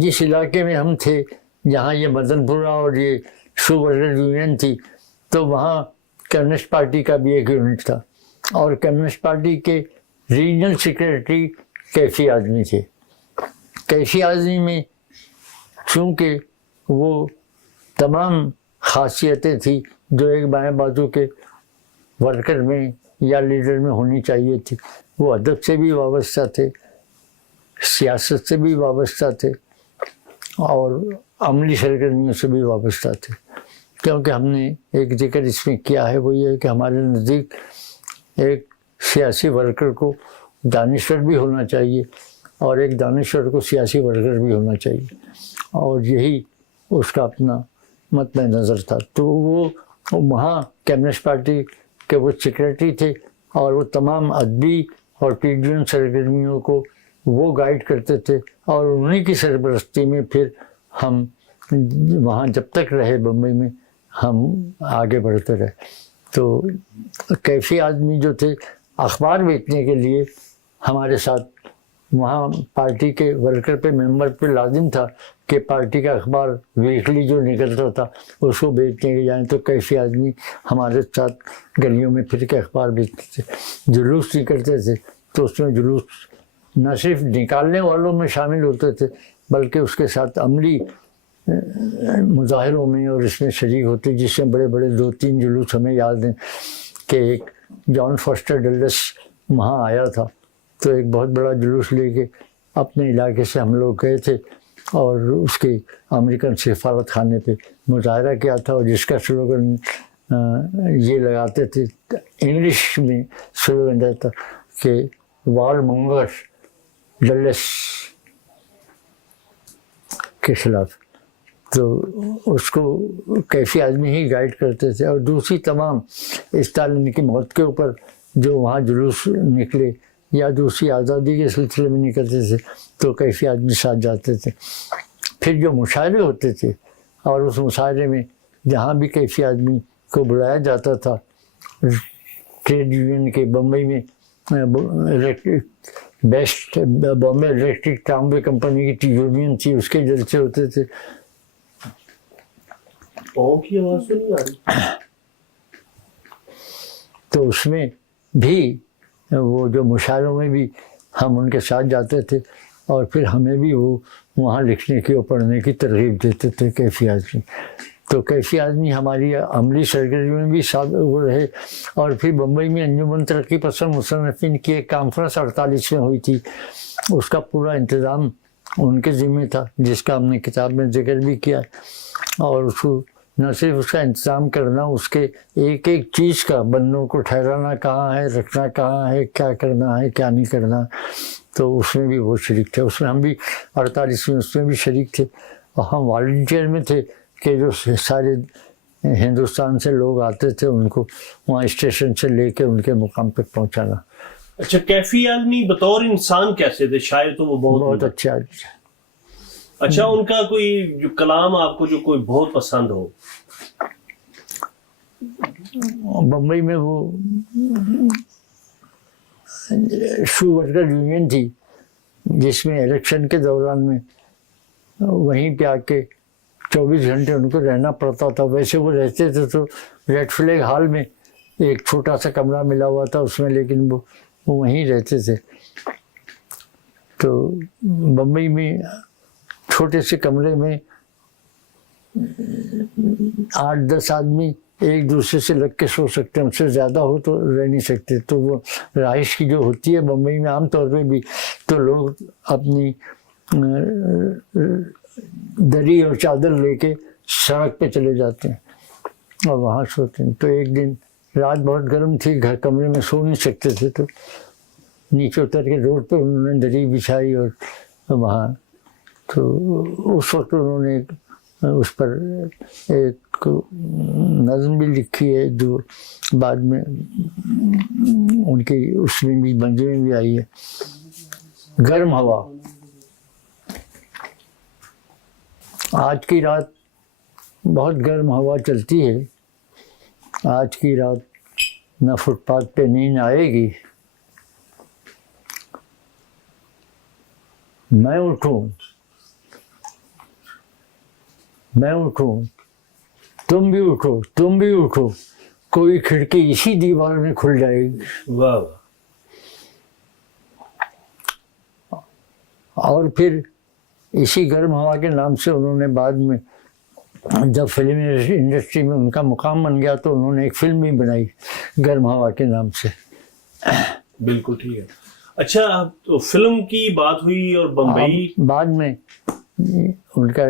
جس علاقے میں ہم تھے، جہاں یہ مدن پورہ اور یہ شو ورکر یونین تھی، تو وہاں کمیونسٹ پارٹی کا بھی ایک یونٹ تھا، اور کمیونسٹ پارٹی کے ریجنل سیکریٹری کیفی اعظمی تھے. کیفی اعظمی میں چونکہ وہ تمام خاصیتیں تھیں جو ایک بائیں بازو کے ورکر میں یا لیڈر میں ہونی چاہیے تھی. وہ ادب سے بھی وابستہ تھے، سیاست سے بھی وابستہ تھے، اور عملی سرگرمیوں سے بھی وابستہ تھے. کیونکہ ہم نے ایک ذکر اس میں کیا ہے، وہ یہ ہے کہ ہمارے نزدیک ایک سیاسی ورکر کو دانشور بھی ہونا چاہیے اور ایک دانشور کو سیاسی ورکر بھی ہونا چاہیے، اور یہی اس کا اپنا مد نظر تھا. تو وہ وہاں کمیونسٹ پارٹی کے وہ سیکریٹری تھے، اور وہ تمام ادبی اور ٹریبیون سرگرمیوں کو وہ گائیڈ کرتے تھے، اور انہیں کی سرپرستی میں پھر ہم وہاں جب تک رہے بمبئی میں ہم آگے بڑھتے رہے. تو کیفی آدمی جو تھے اخبار بیچنے کے لیے ہمارے ساتھ وہاں پارٹی کے ورکر پہ ممبر پہ لازم تھا کہ پارٹی کا اخبار ویکلی جو نکلتا تھا اس کو بیچنے کے جائیں، تو کیفی آدمی ہمارے ساتھ گلیوں میں پھر کے اخبار بیچتے تھے. جلوس نکلتے تھے تو اس میں جلوس نہ صرف نکالنے والوں میں شامل ہوتے تھے بلکہ اس کے ساتھ عملی مظاہروں میں اور اس میں شریک ہوتے، جس میں بڑے بڑے 2-3 جلوس ہمیں یاد ہیں کہ ایک جان فاسٹر ڈلس وہاں آیا تھا، تو ایک بہت بڑا جلوس لے کے اپنے علاقے سے ہم لوگ گئے تھے اور اس کے امریکن سفارت خانے پہ مظاہرہ کیا تھا، اور جس کا سلوگن یہ لگاتے تھے، انگلش میں سلوگن رہتا کہ وار مونگر ڈلس کے خلاف. تو اس کو کیفی آدمی ہی گائیڈ کرتے تھے. اور دوسری تمام اسٹالن کی موت کے اوپر جو وہاں جلوس نکلے یا دوسری آزادی کے سلسلے میں نکلتے تھے تو کیفی آدمی ساتھ جاتے تھے. پھر جو مشاعرے ہوتے تھے، اور اس مشاعرے میں جہاں بھی کیفی آدمی کو بلایا جاتا تھا، ٹریڈ یونین کے بمبئی میں بیسٹ بامبے الیکٹرک ٹراموے کمپنی کی یونین تھی، اس کے جلسے ہوتے تھے. کی آواز تو نہیں آ رہی. تو اس میں بھی وہ جو مشاعروں میں بھی ہم ان کے ساتھ جاتے تھے، اور پھر ہمیں بھی وہ وہاں لکھنے کی اور پڑھنے کی ترغیب دیتے تھے کیفی آدمی. تو کیفی آدمی ہماری عملی سرگرمی میں بھی وہ رہے. اور پھر بمبئی میں انجمن ترقی پسند مصنفین کی ایک کانفرنس 48 میں ہوئی تھی، اس کا پورا انتظام ان کے ذمہ تھا، جس کا ہم نے کتاب میں ذکر بھی کیا. اور اس کو نہ صرف اس کا انتظام کرنا، اس کے ایک ایک چیز کا، بندوں کو ٹھہرانا کہاں ہے، رکھنا کہاں ہے، کیا کرنا ہے کیا نہیں کرنا، تو اس میں بھی وہ شریک تھے. اس میں ہم بھی 48 میں اس میں بھی شریک تھے، اور ہم والنٹیئر میں تھے کہ جو سارے ہندوستان سے لوگ آتے تھے ان کو وہاں اسٹیشن سے لے کے ان کے مقام پہ پہنچانا. اچھا کیفی آدمی بطور انسان کیسے تھے؟ شاعر تو وہ بہت اچھا آدمی تھے. اچھا ان کا کوئی جو کلام آپ کو جو کوئی بہت پسند ہو؟ بمبئی میں وہ شو ورکر یونین تھی جس میں الیکشن کے دوران میں وہیں پہ آ کے 24 گھنٹے ان کو رہنا پڑتا تھا. ویسے وہ رہتے تھے تو ریڈ فلیگ ہال میں ایک چھوٹا سا کمرہ ملا ہوا تھا اس میں، لیکن وہ وہیں رہتے تھے. تو بمبئی میں چھوٹے سے کمرے میں 8-10 آدمی ایک دوسرے سے لگ کے سو سکتے ہیں، ان سے زیادہ ہو تو رہ نہیں سکتے. تو وہ رہائش کی جو ہوتی ہے بمبئی میں عام طور پہ بھی، تو لوگ اپنی دری اور چادر لے کے سڑک پہ چلے جاتے ہیں اور وہاں سوتے ہیں. تو ایک دن رات بہت گرم تھی، گھر کمرے میں سو نہیں سکتے تھے، تو نیچے اتر کے روڈ پہ انہوں نے دری بچھائی اور وہاں. تو اس وقت انہوں نے اس پر ایک نظم بھی لکھی ہے جو بعد میں ان کی اس میں بھی بنجے میں بھی آئی ہے. گرم ہوا. آج کی رات بہت گرم ہوا چلتی ہے. آج کی رات نہ فٹ پاتھ پہ نیند آئے گی. میں اٹھوں تم بھی اٹھو، تم بھی اٹھو، کوئی کھڑکی اسی دیوار میں کھل جائے گی. واہ. اور پھر اسی گرم ہوا کے نام سے انہوں نے بعد میں جب فلم انڈسٹری میں ان کا مقام بن گیا تو انہوں نے ایک فلم بھی بنائی گرم ہوا کے نام سے. بالکل ٹھیک ہے. اچھا تو فلم کی بات ہوئی اور بمبئی بعد میں ان کا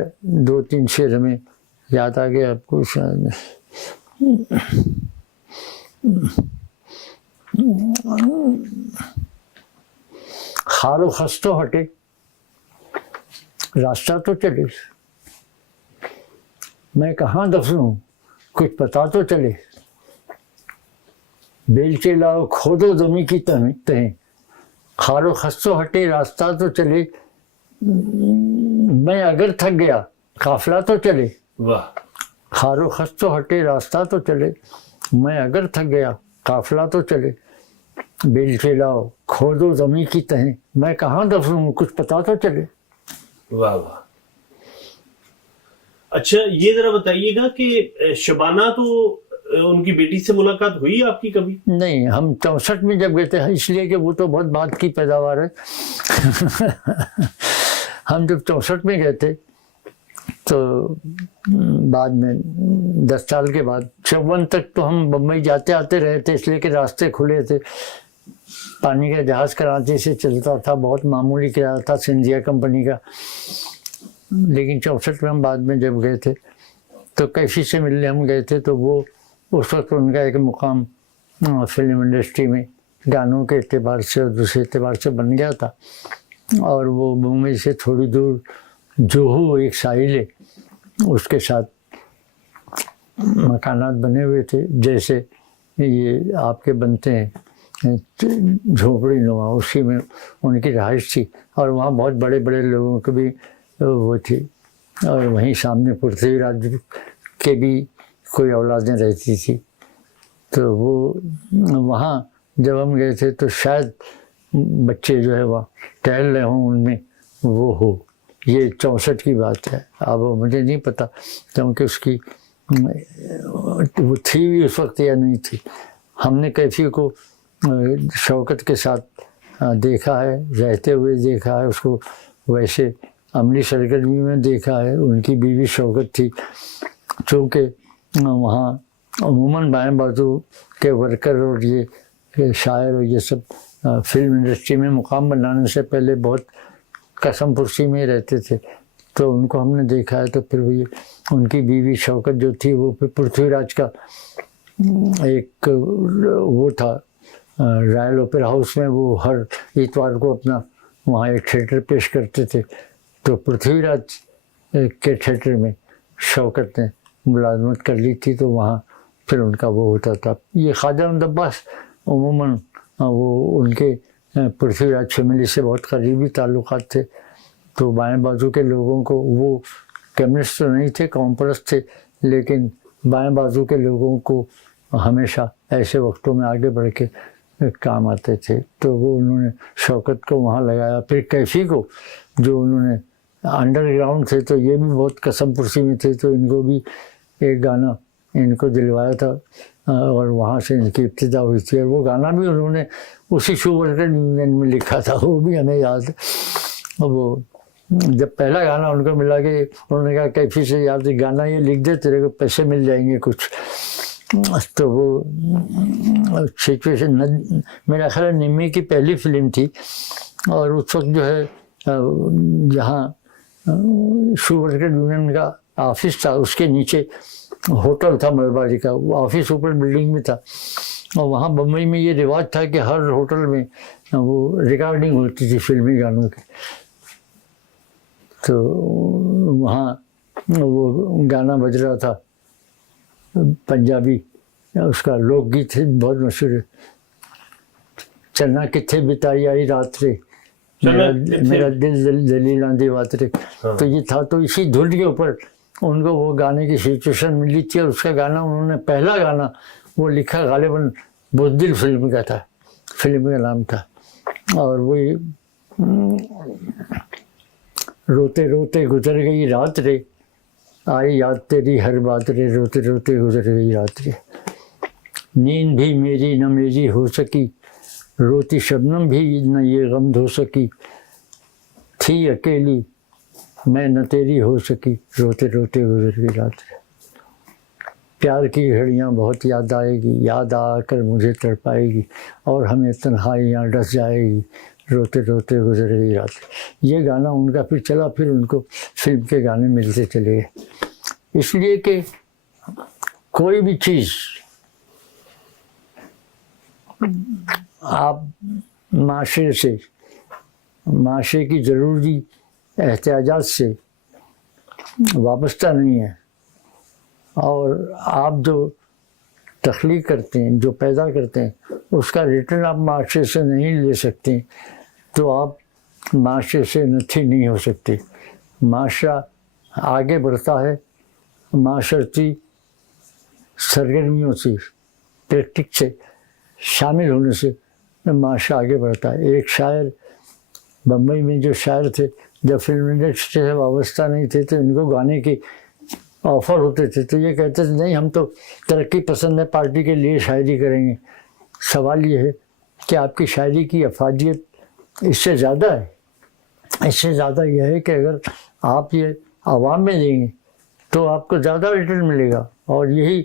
2-3 شعر ہمیں یاد آ گیا آپ کو. خار و خس تو ہٹے، راستہ تو چلے، میں کہاں دفن ہوں کچھ پتا تو چلے. بیلچے لاؤ کھودو زمیں کی تہیں، خار و خس تو ہٹے راستہ تو چلے، میں اگر تھک گیا قافلہ تو چلے. واہ. خار و خس تو ہٹے راستہ تو چلے، میں اگر تھک گیا قافلہ تو چلے. بیلچے لاؤ کھودو زمیں کی تہیں، میں کہاں دفن ہوں کچھ پتا تو چلے. واہ واہ. اچھا یہ ذرا بتائیے گا کہ شبانہ تو ان کی بیٹی سے ملاقات ہوئی آپ کی کبھی؟ نہیں، ہم 64 میں جب گئے تھے، اس لیے کہ وہ تو بہت بعد کی پیداوار ہے. ہم جب 64 میں گئے تھے تو بعد میں 10 سال کے بعد 54 تک تو ہم بمبئی جاتے آتے رہے تھے، اس لیے کہ راستے کھلے تھے. پانی کا جہاز کراچی سے چلتا تھا، بہت معمولی کرایہ تھا سندھیا کمپنی کا. لیکن 64 میں ہم بعد میں جب گئے تھے تو کیفی سے ملنے ہم گئے تھے، تو وہ اس وقت ان کا ایک مقام فلم انڈسٹری میں گانوں کے اعتبار سے اور دوسرے اعتبار سے بن گیا تھا. اور وہ بمبئی سے تھوڑی دور جوہو ایک ساحل ہے، اس کے ساتھ مکانات بنے ہوئے تھے جیسے یہ آپ کے بنتے ہیں جھوپڑی نما، اسی میں ان کی رہائش تھی. اور وہاں بہت بڑے بڑے لوگوں کی بھی وہ تھی. اور وہیں سامنے پرتھوی راج کے بھی کوئی اولادیں رہتی تھی. تو وہ وہاں جب ہم گئے تھے تو شاید بچے جو ہے وہ ٹہل رہے ہوں، ان میں وہ ہو. یہ 64 کی بات ہے، اب مجھے نہیں پتا کیونکہ اس کی وہ تھی بھی اس وقت یا نہیں تھی. ہم نے کیفی کو شوکت کے ساتھ دیکھا ہے، رہتے ہوئے دیکھا ہے، اس کو ویسے عملی سرگرمی میں دیکھا ہے. ان کی بیوی شوکت تھی. چونکہ وہاں عموماً بائیں بازو کے ورکر اور یہ شاعر اور یہ سب فلم انڈسٹری میں مقام بنانے سے پہلے بہت قسم پرسی میں رہتے تھے، تو ان کو ہم نے دیکھا ہے. تو پھر وہ ان کی بیوی شوکت جو تھی وہ پھر پرتھوی راج کا ایک وہ تھا رائل اوپرا ہاؤس میں، وہ ہر اتوار کو اپنا وہاں ایک تھیٹر پیش کرتے تھے. تو پرتھوی راج کے تھیٹر میں شوکت نے ملازمت کر لی تھی تو وہاں پھر ان کا وہ ہوتا تھا. یہ خواجہ احمد عباس عموماً وہ ان کے پرتھوی راج فیملی سے بہت قریبی تعلقات تھے. تو بائیں بازو کے لوگوں کو، وہ کمیونسٹ تو نہیں تھے، قوم پرست تھے، لیکن بائیں بازو کے لوگوں کو ہمیشہ ایسے وقتوں میں آگے بڑھ کے کام آتے تھے. تو وہ انہوں نے شوکت کو وہاں لگایا. پھر کیفی کو، جو انہوں نے انڈر گراؤنڈ تھے تو یہ بھی بہت قسم پرسی میں تھے، تو ان کو بھی ایک گانا ان کو دلوایا تھا اور وہاں سے ان کی ابتدا ہوئی تھی. اور وہ گانا بھی انہوں نے اسی شوبرٹن یونین میں لکھا تھا، وہ بھی ہمیں یاد ہے. وہ جب پہلا گانا ان کو ملا کہ انہوں نے کہا کیفی سے یاد گانا یہ لکھ دے، تیرے کو پیسے مل جائیں گے کچھ. تو وہ سچویشن میرا خیال ہے نمی کی پہلی فلم تھی، اور اس وقت جو ہے جہاں شوبرٹن یونین کا آفس تھا اس کے نیچے ہوٹل تھا ملباری کا، وہ آفس اوپر بلڈنگ میں تھا. اور وہاں بمبئی میں یہ رواج تھا کہ ہر ہوٹل میں وہ ریکارڈنگ ہوتی تھی فلمی گانوں کی. تو وہاں وہ گانا بج رہا تھا پنجابی، اس کا لوک گیت ہے بہت مشہور ہے، چنا کتھے بتائی آئی رات رے میرا دل دلیلاں دی بات رے. تو یہ تھا. تو اسی دھن کے اوپر ان کو وہ گانے کی سچویشن ملی تھی، اور اس کا گانا انہوں نے پہلا گانا وہ لکھا غالباً بزدل فلم کا تھا، فلم کا نام تھا. اور وہی روتے روتے گزر گئی رات رے آئی یاد تیری ہر بات رے، روتے روتے گزر گئی رات رے. نیند بھی میری نہ میری ہو سکی، روتی شبنم بھی نہ یہ غم دھو سکی، تھی اکیلی میں نہ تیری ہو سکی، روتے روتے گزر گئی رات رے. پیار کی گھڑیاں بہت یاد آئے گی، یاد آ کر مجھے تڑپائے گی، اور ہمیں تنہائیاں ڈس جائے گی، روتے روتے گزر گئی رات. یہ گانا ان کا پھر چلا، پھر ان کو فلم کے گانے ملتے چلے گئے. اس لیے کہ کوئی بھی چیز آپ معاشرے سے، معاشرے کی ضروری احتیاجات سے وابستہ نہیں ہے، اور آپ جو تخلیق کرتے ہیں، جو پیدا کرتے ہیں، اس کا ریٹرن آپ معاشرے سے نہیں لے سکتے، تو آپ معاشرے سے نتھی نہیں ہو سکتے. معاشرہ آگے بڑھتا ہے معاشرتی سرگرمیوں سے، پریکٹک سے شامل ہونے سے معاشرہ آگے بڑھتا ہے. ایک شاعر بمبئی میں جو شاعر تھے، جب فلم انڈسٹری سے وابستہ نہیں تھے تو ان کو گانے کی آفر ہوتے تھے، تو یہ کہتے تھے نہیں، ہم تو ترقی پسند ہے پارٹی کے لیے شاعری کریں گے. سوال یہ ہے کہ آپ کی شاعری کی افادیت اس سے زیادہ ہے. اس سے زیادہ یہ ہے کہ اگر آپ یہ عوام میں دیں گے تو آپ کو زیادہ ریٹرن ملے گا. اور یہی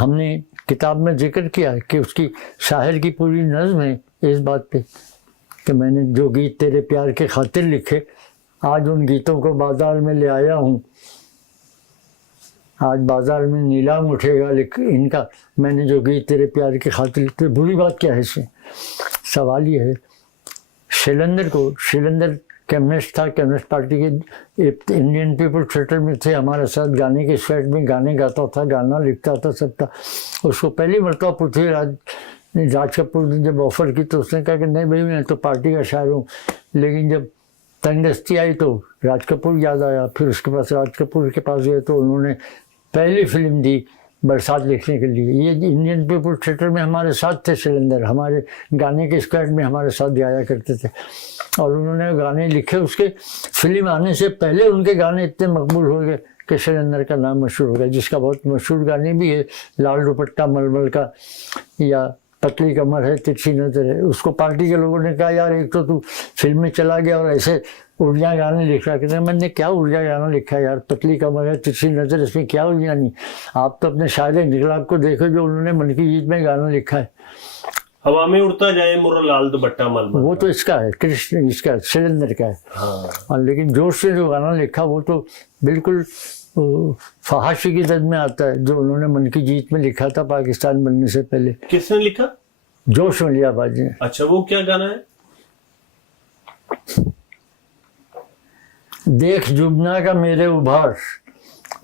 ہم نے کتاب میں ذکر کیا ہے کہ اس کی شاعر کی پوری نظم ہے اس بات پہ کہ میں نے جو گیت تیرے پیار کے خاطر لکھے، آج ان گیتوں کو بازار میں لے آیا ہوں، آج بازار میں نیلام اٹھے گا ان کا، میں نے جو گیت تیرے پیار کے خاطر لکھے. بری بات کیا ہے اس میں؟ سوال یہ ہے شیلندر کو، شیلندر کمیونسٹ تھا، کمیونسٹ پارٹی کے انڈین پیپل تھیٹر میں تھے، ہمارے ساتھ گانے کے سیٹ میں گانے گاتا تھا، گانا لکھتا تھا، سب تھا. اس کو پہلی مرتبہ پرتھوی راج کپور نے جب آفر کی تو اس نے کہا کہ نہیں بھائی میں تو پارٹی کا شاعر ہوں. لیکن جب تنگ دستی آئی تو راج کپور یاد آیا، پھر اس کے پاس راج کپور کے پاس گئے تو انہوں نے پہلی فلم دی برسات لکھنے کے لیے. یہ انڈین پیپل تھیٹر میں ہمارے ساتھ تھے شیلندر، ہمارے گانے کے اسکوائڈ میں ہمارے ساتھ گایا کرتے تھے، اور انہوں نے گانے لکھے. اس کے فلم آنے سے پہلے ان کے گانے اتنے مقبول ہو گئے کہ شیلندر کا نام مشہور ہو گیا، جس کا بہت مشہور گانے بھی ہے لال دوپٹہ ململ کا، یا پتلی کمر ہے ترچھی نظر ہے. اس کو پارٹی کے لوگوں نے کہا یار ایک تو فلم میں چلا گیا اور ایسے اردیا گانے لکھ رہا. کہتے ہیں میں نے کیا اردیا گانا لکھا ہے یار، پتلی کمر ہے ترچھی نظر، اس میں کیا اردیا نہیں. آپ تو اپنے شاعر انقلاب کو دیکھو جو انہوں نے من کی جیت میں گانا لکھا ہے. ہوا میں اڑتا جائے مرا لال دوپٹہ ململ، وہ تو اس کا ہے، کرشن اس کا شیلندر کا ہے. لیکن جوش سے جو گانا لکھا وہ تو بالکل فحاشی کی زد میں آتا ہے، جو انہوں نے من کی جیت میں لکھا تھا پاکستان بننے سے پہلے. کس نے لکھا؟ جوش ملیا باجی نے. اچھا وہ کیا گانا ہے؟ دیکھ جبنا کا میرے ابھار،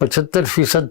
75%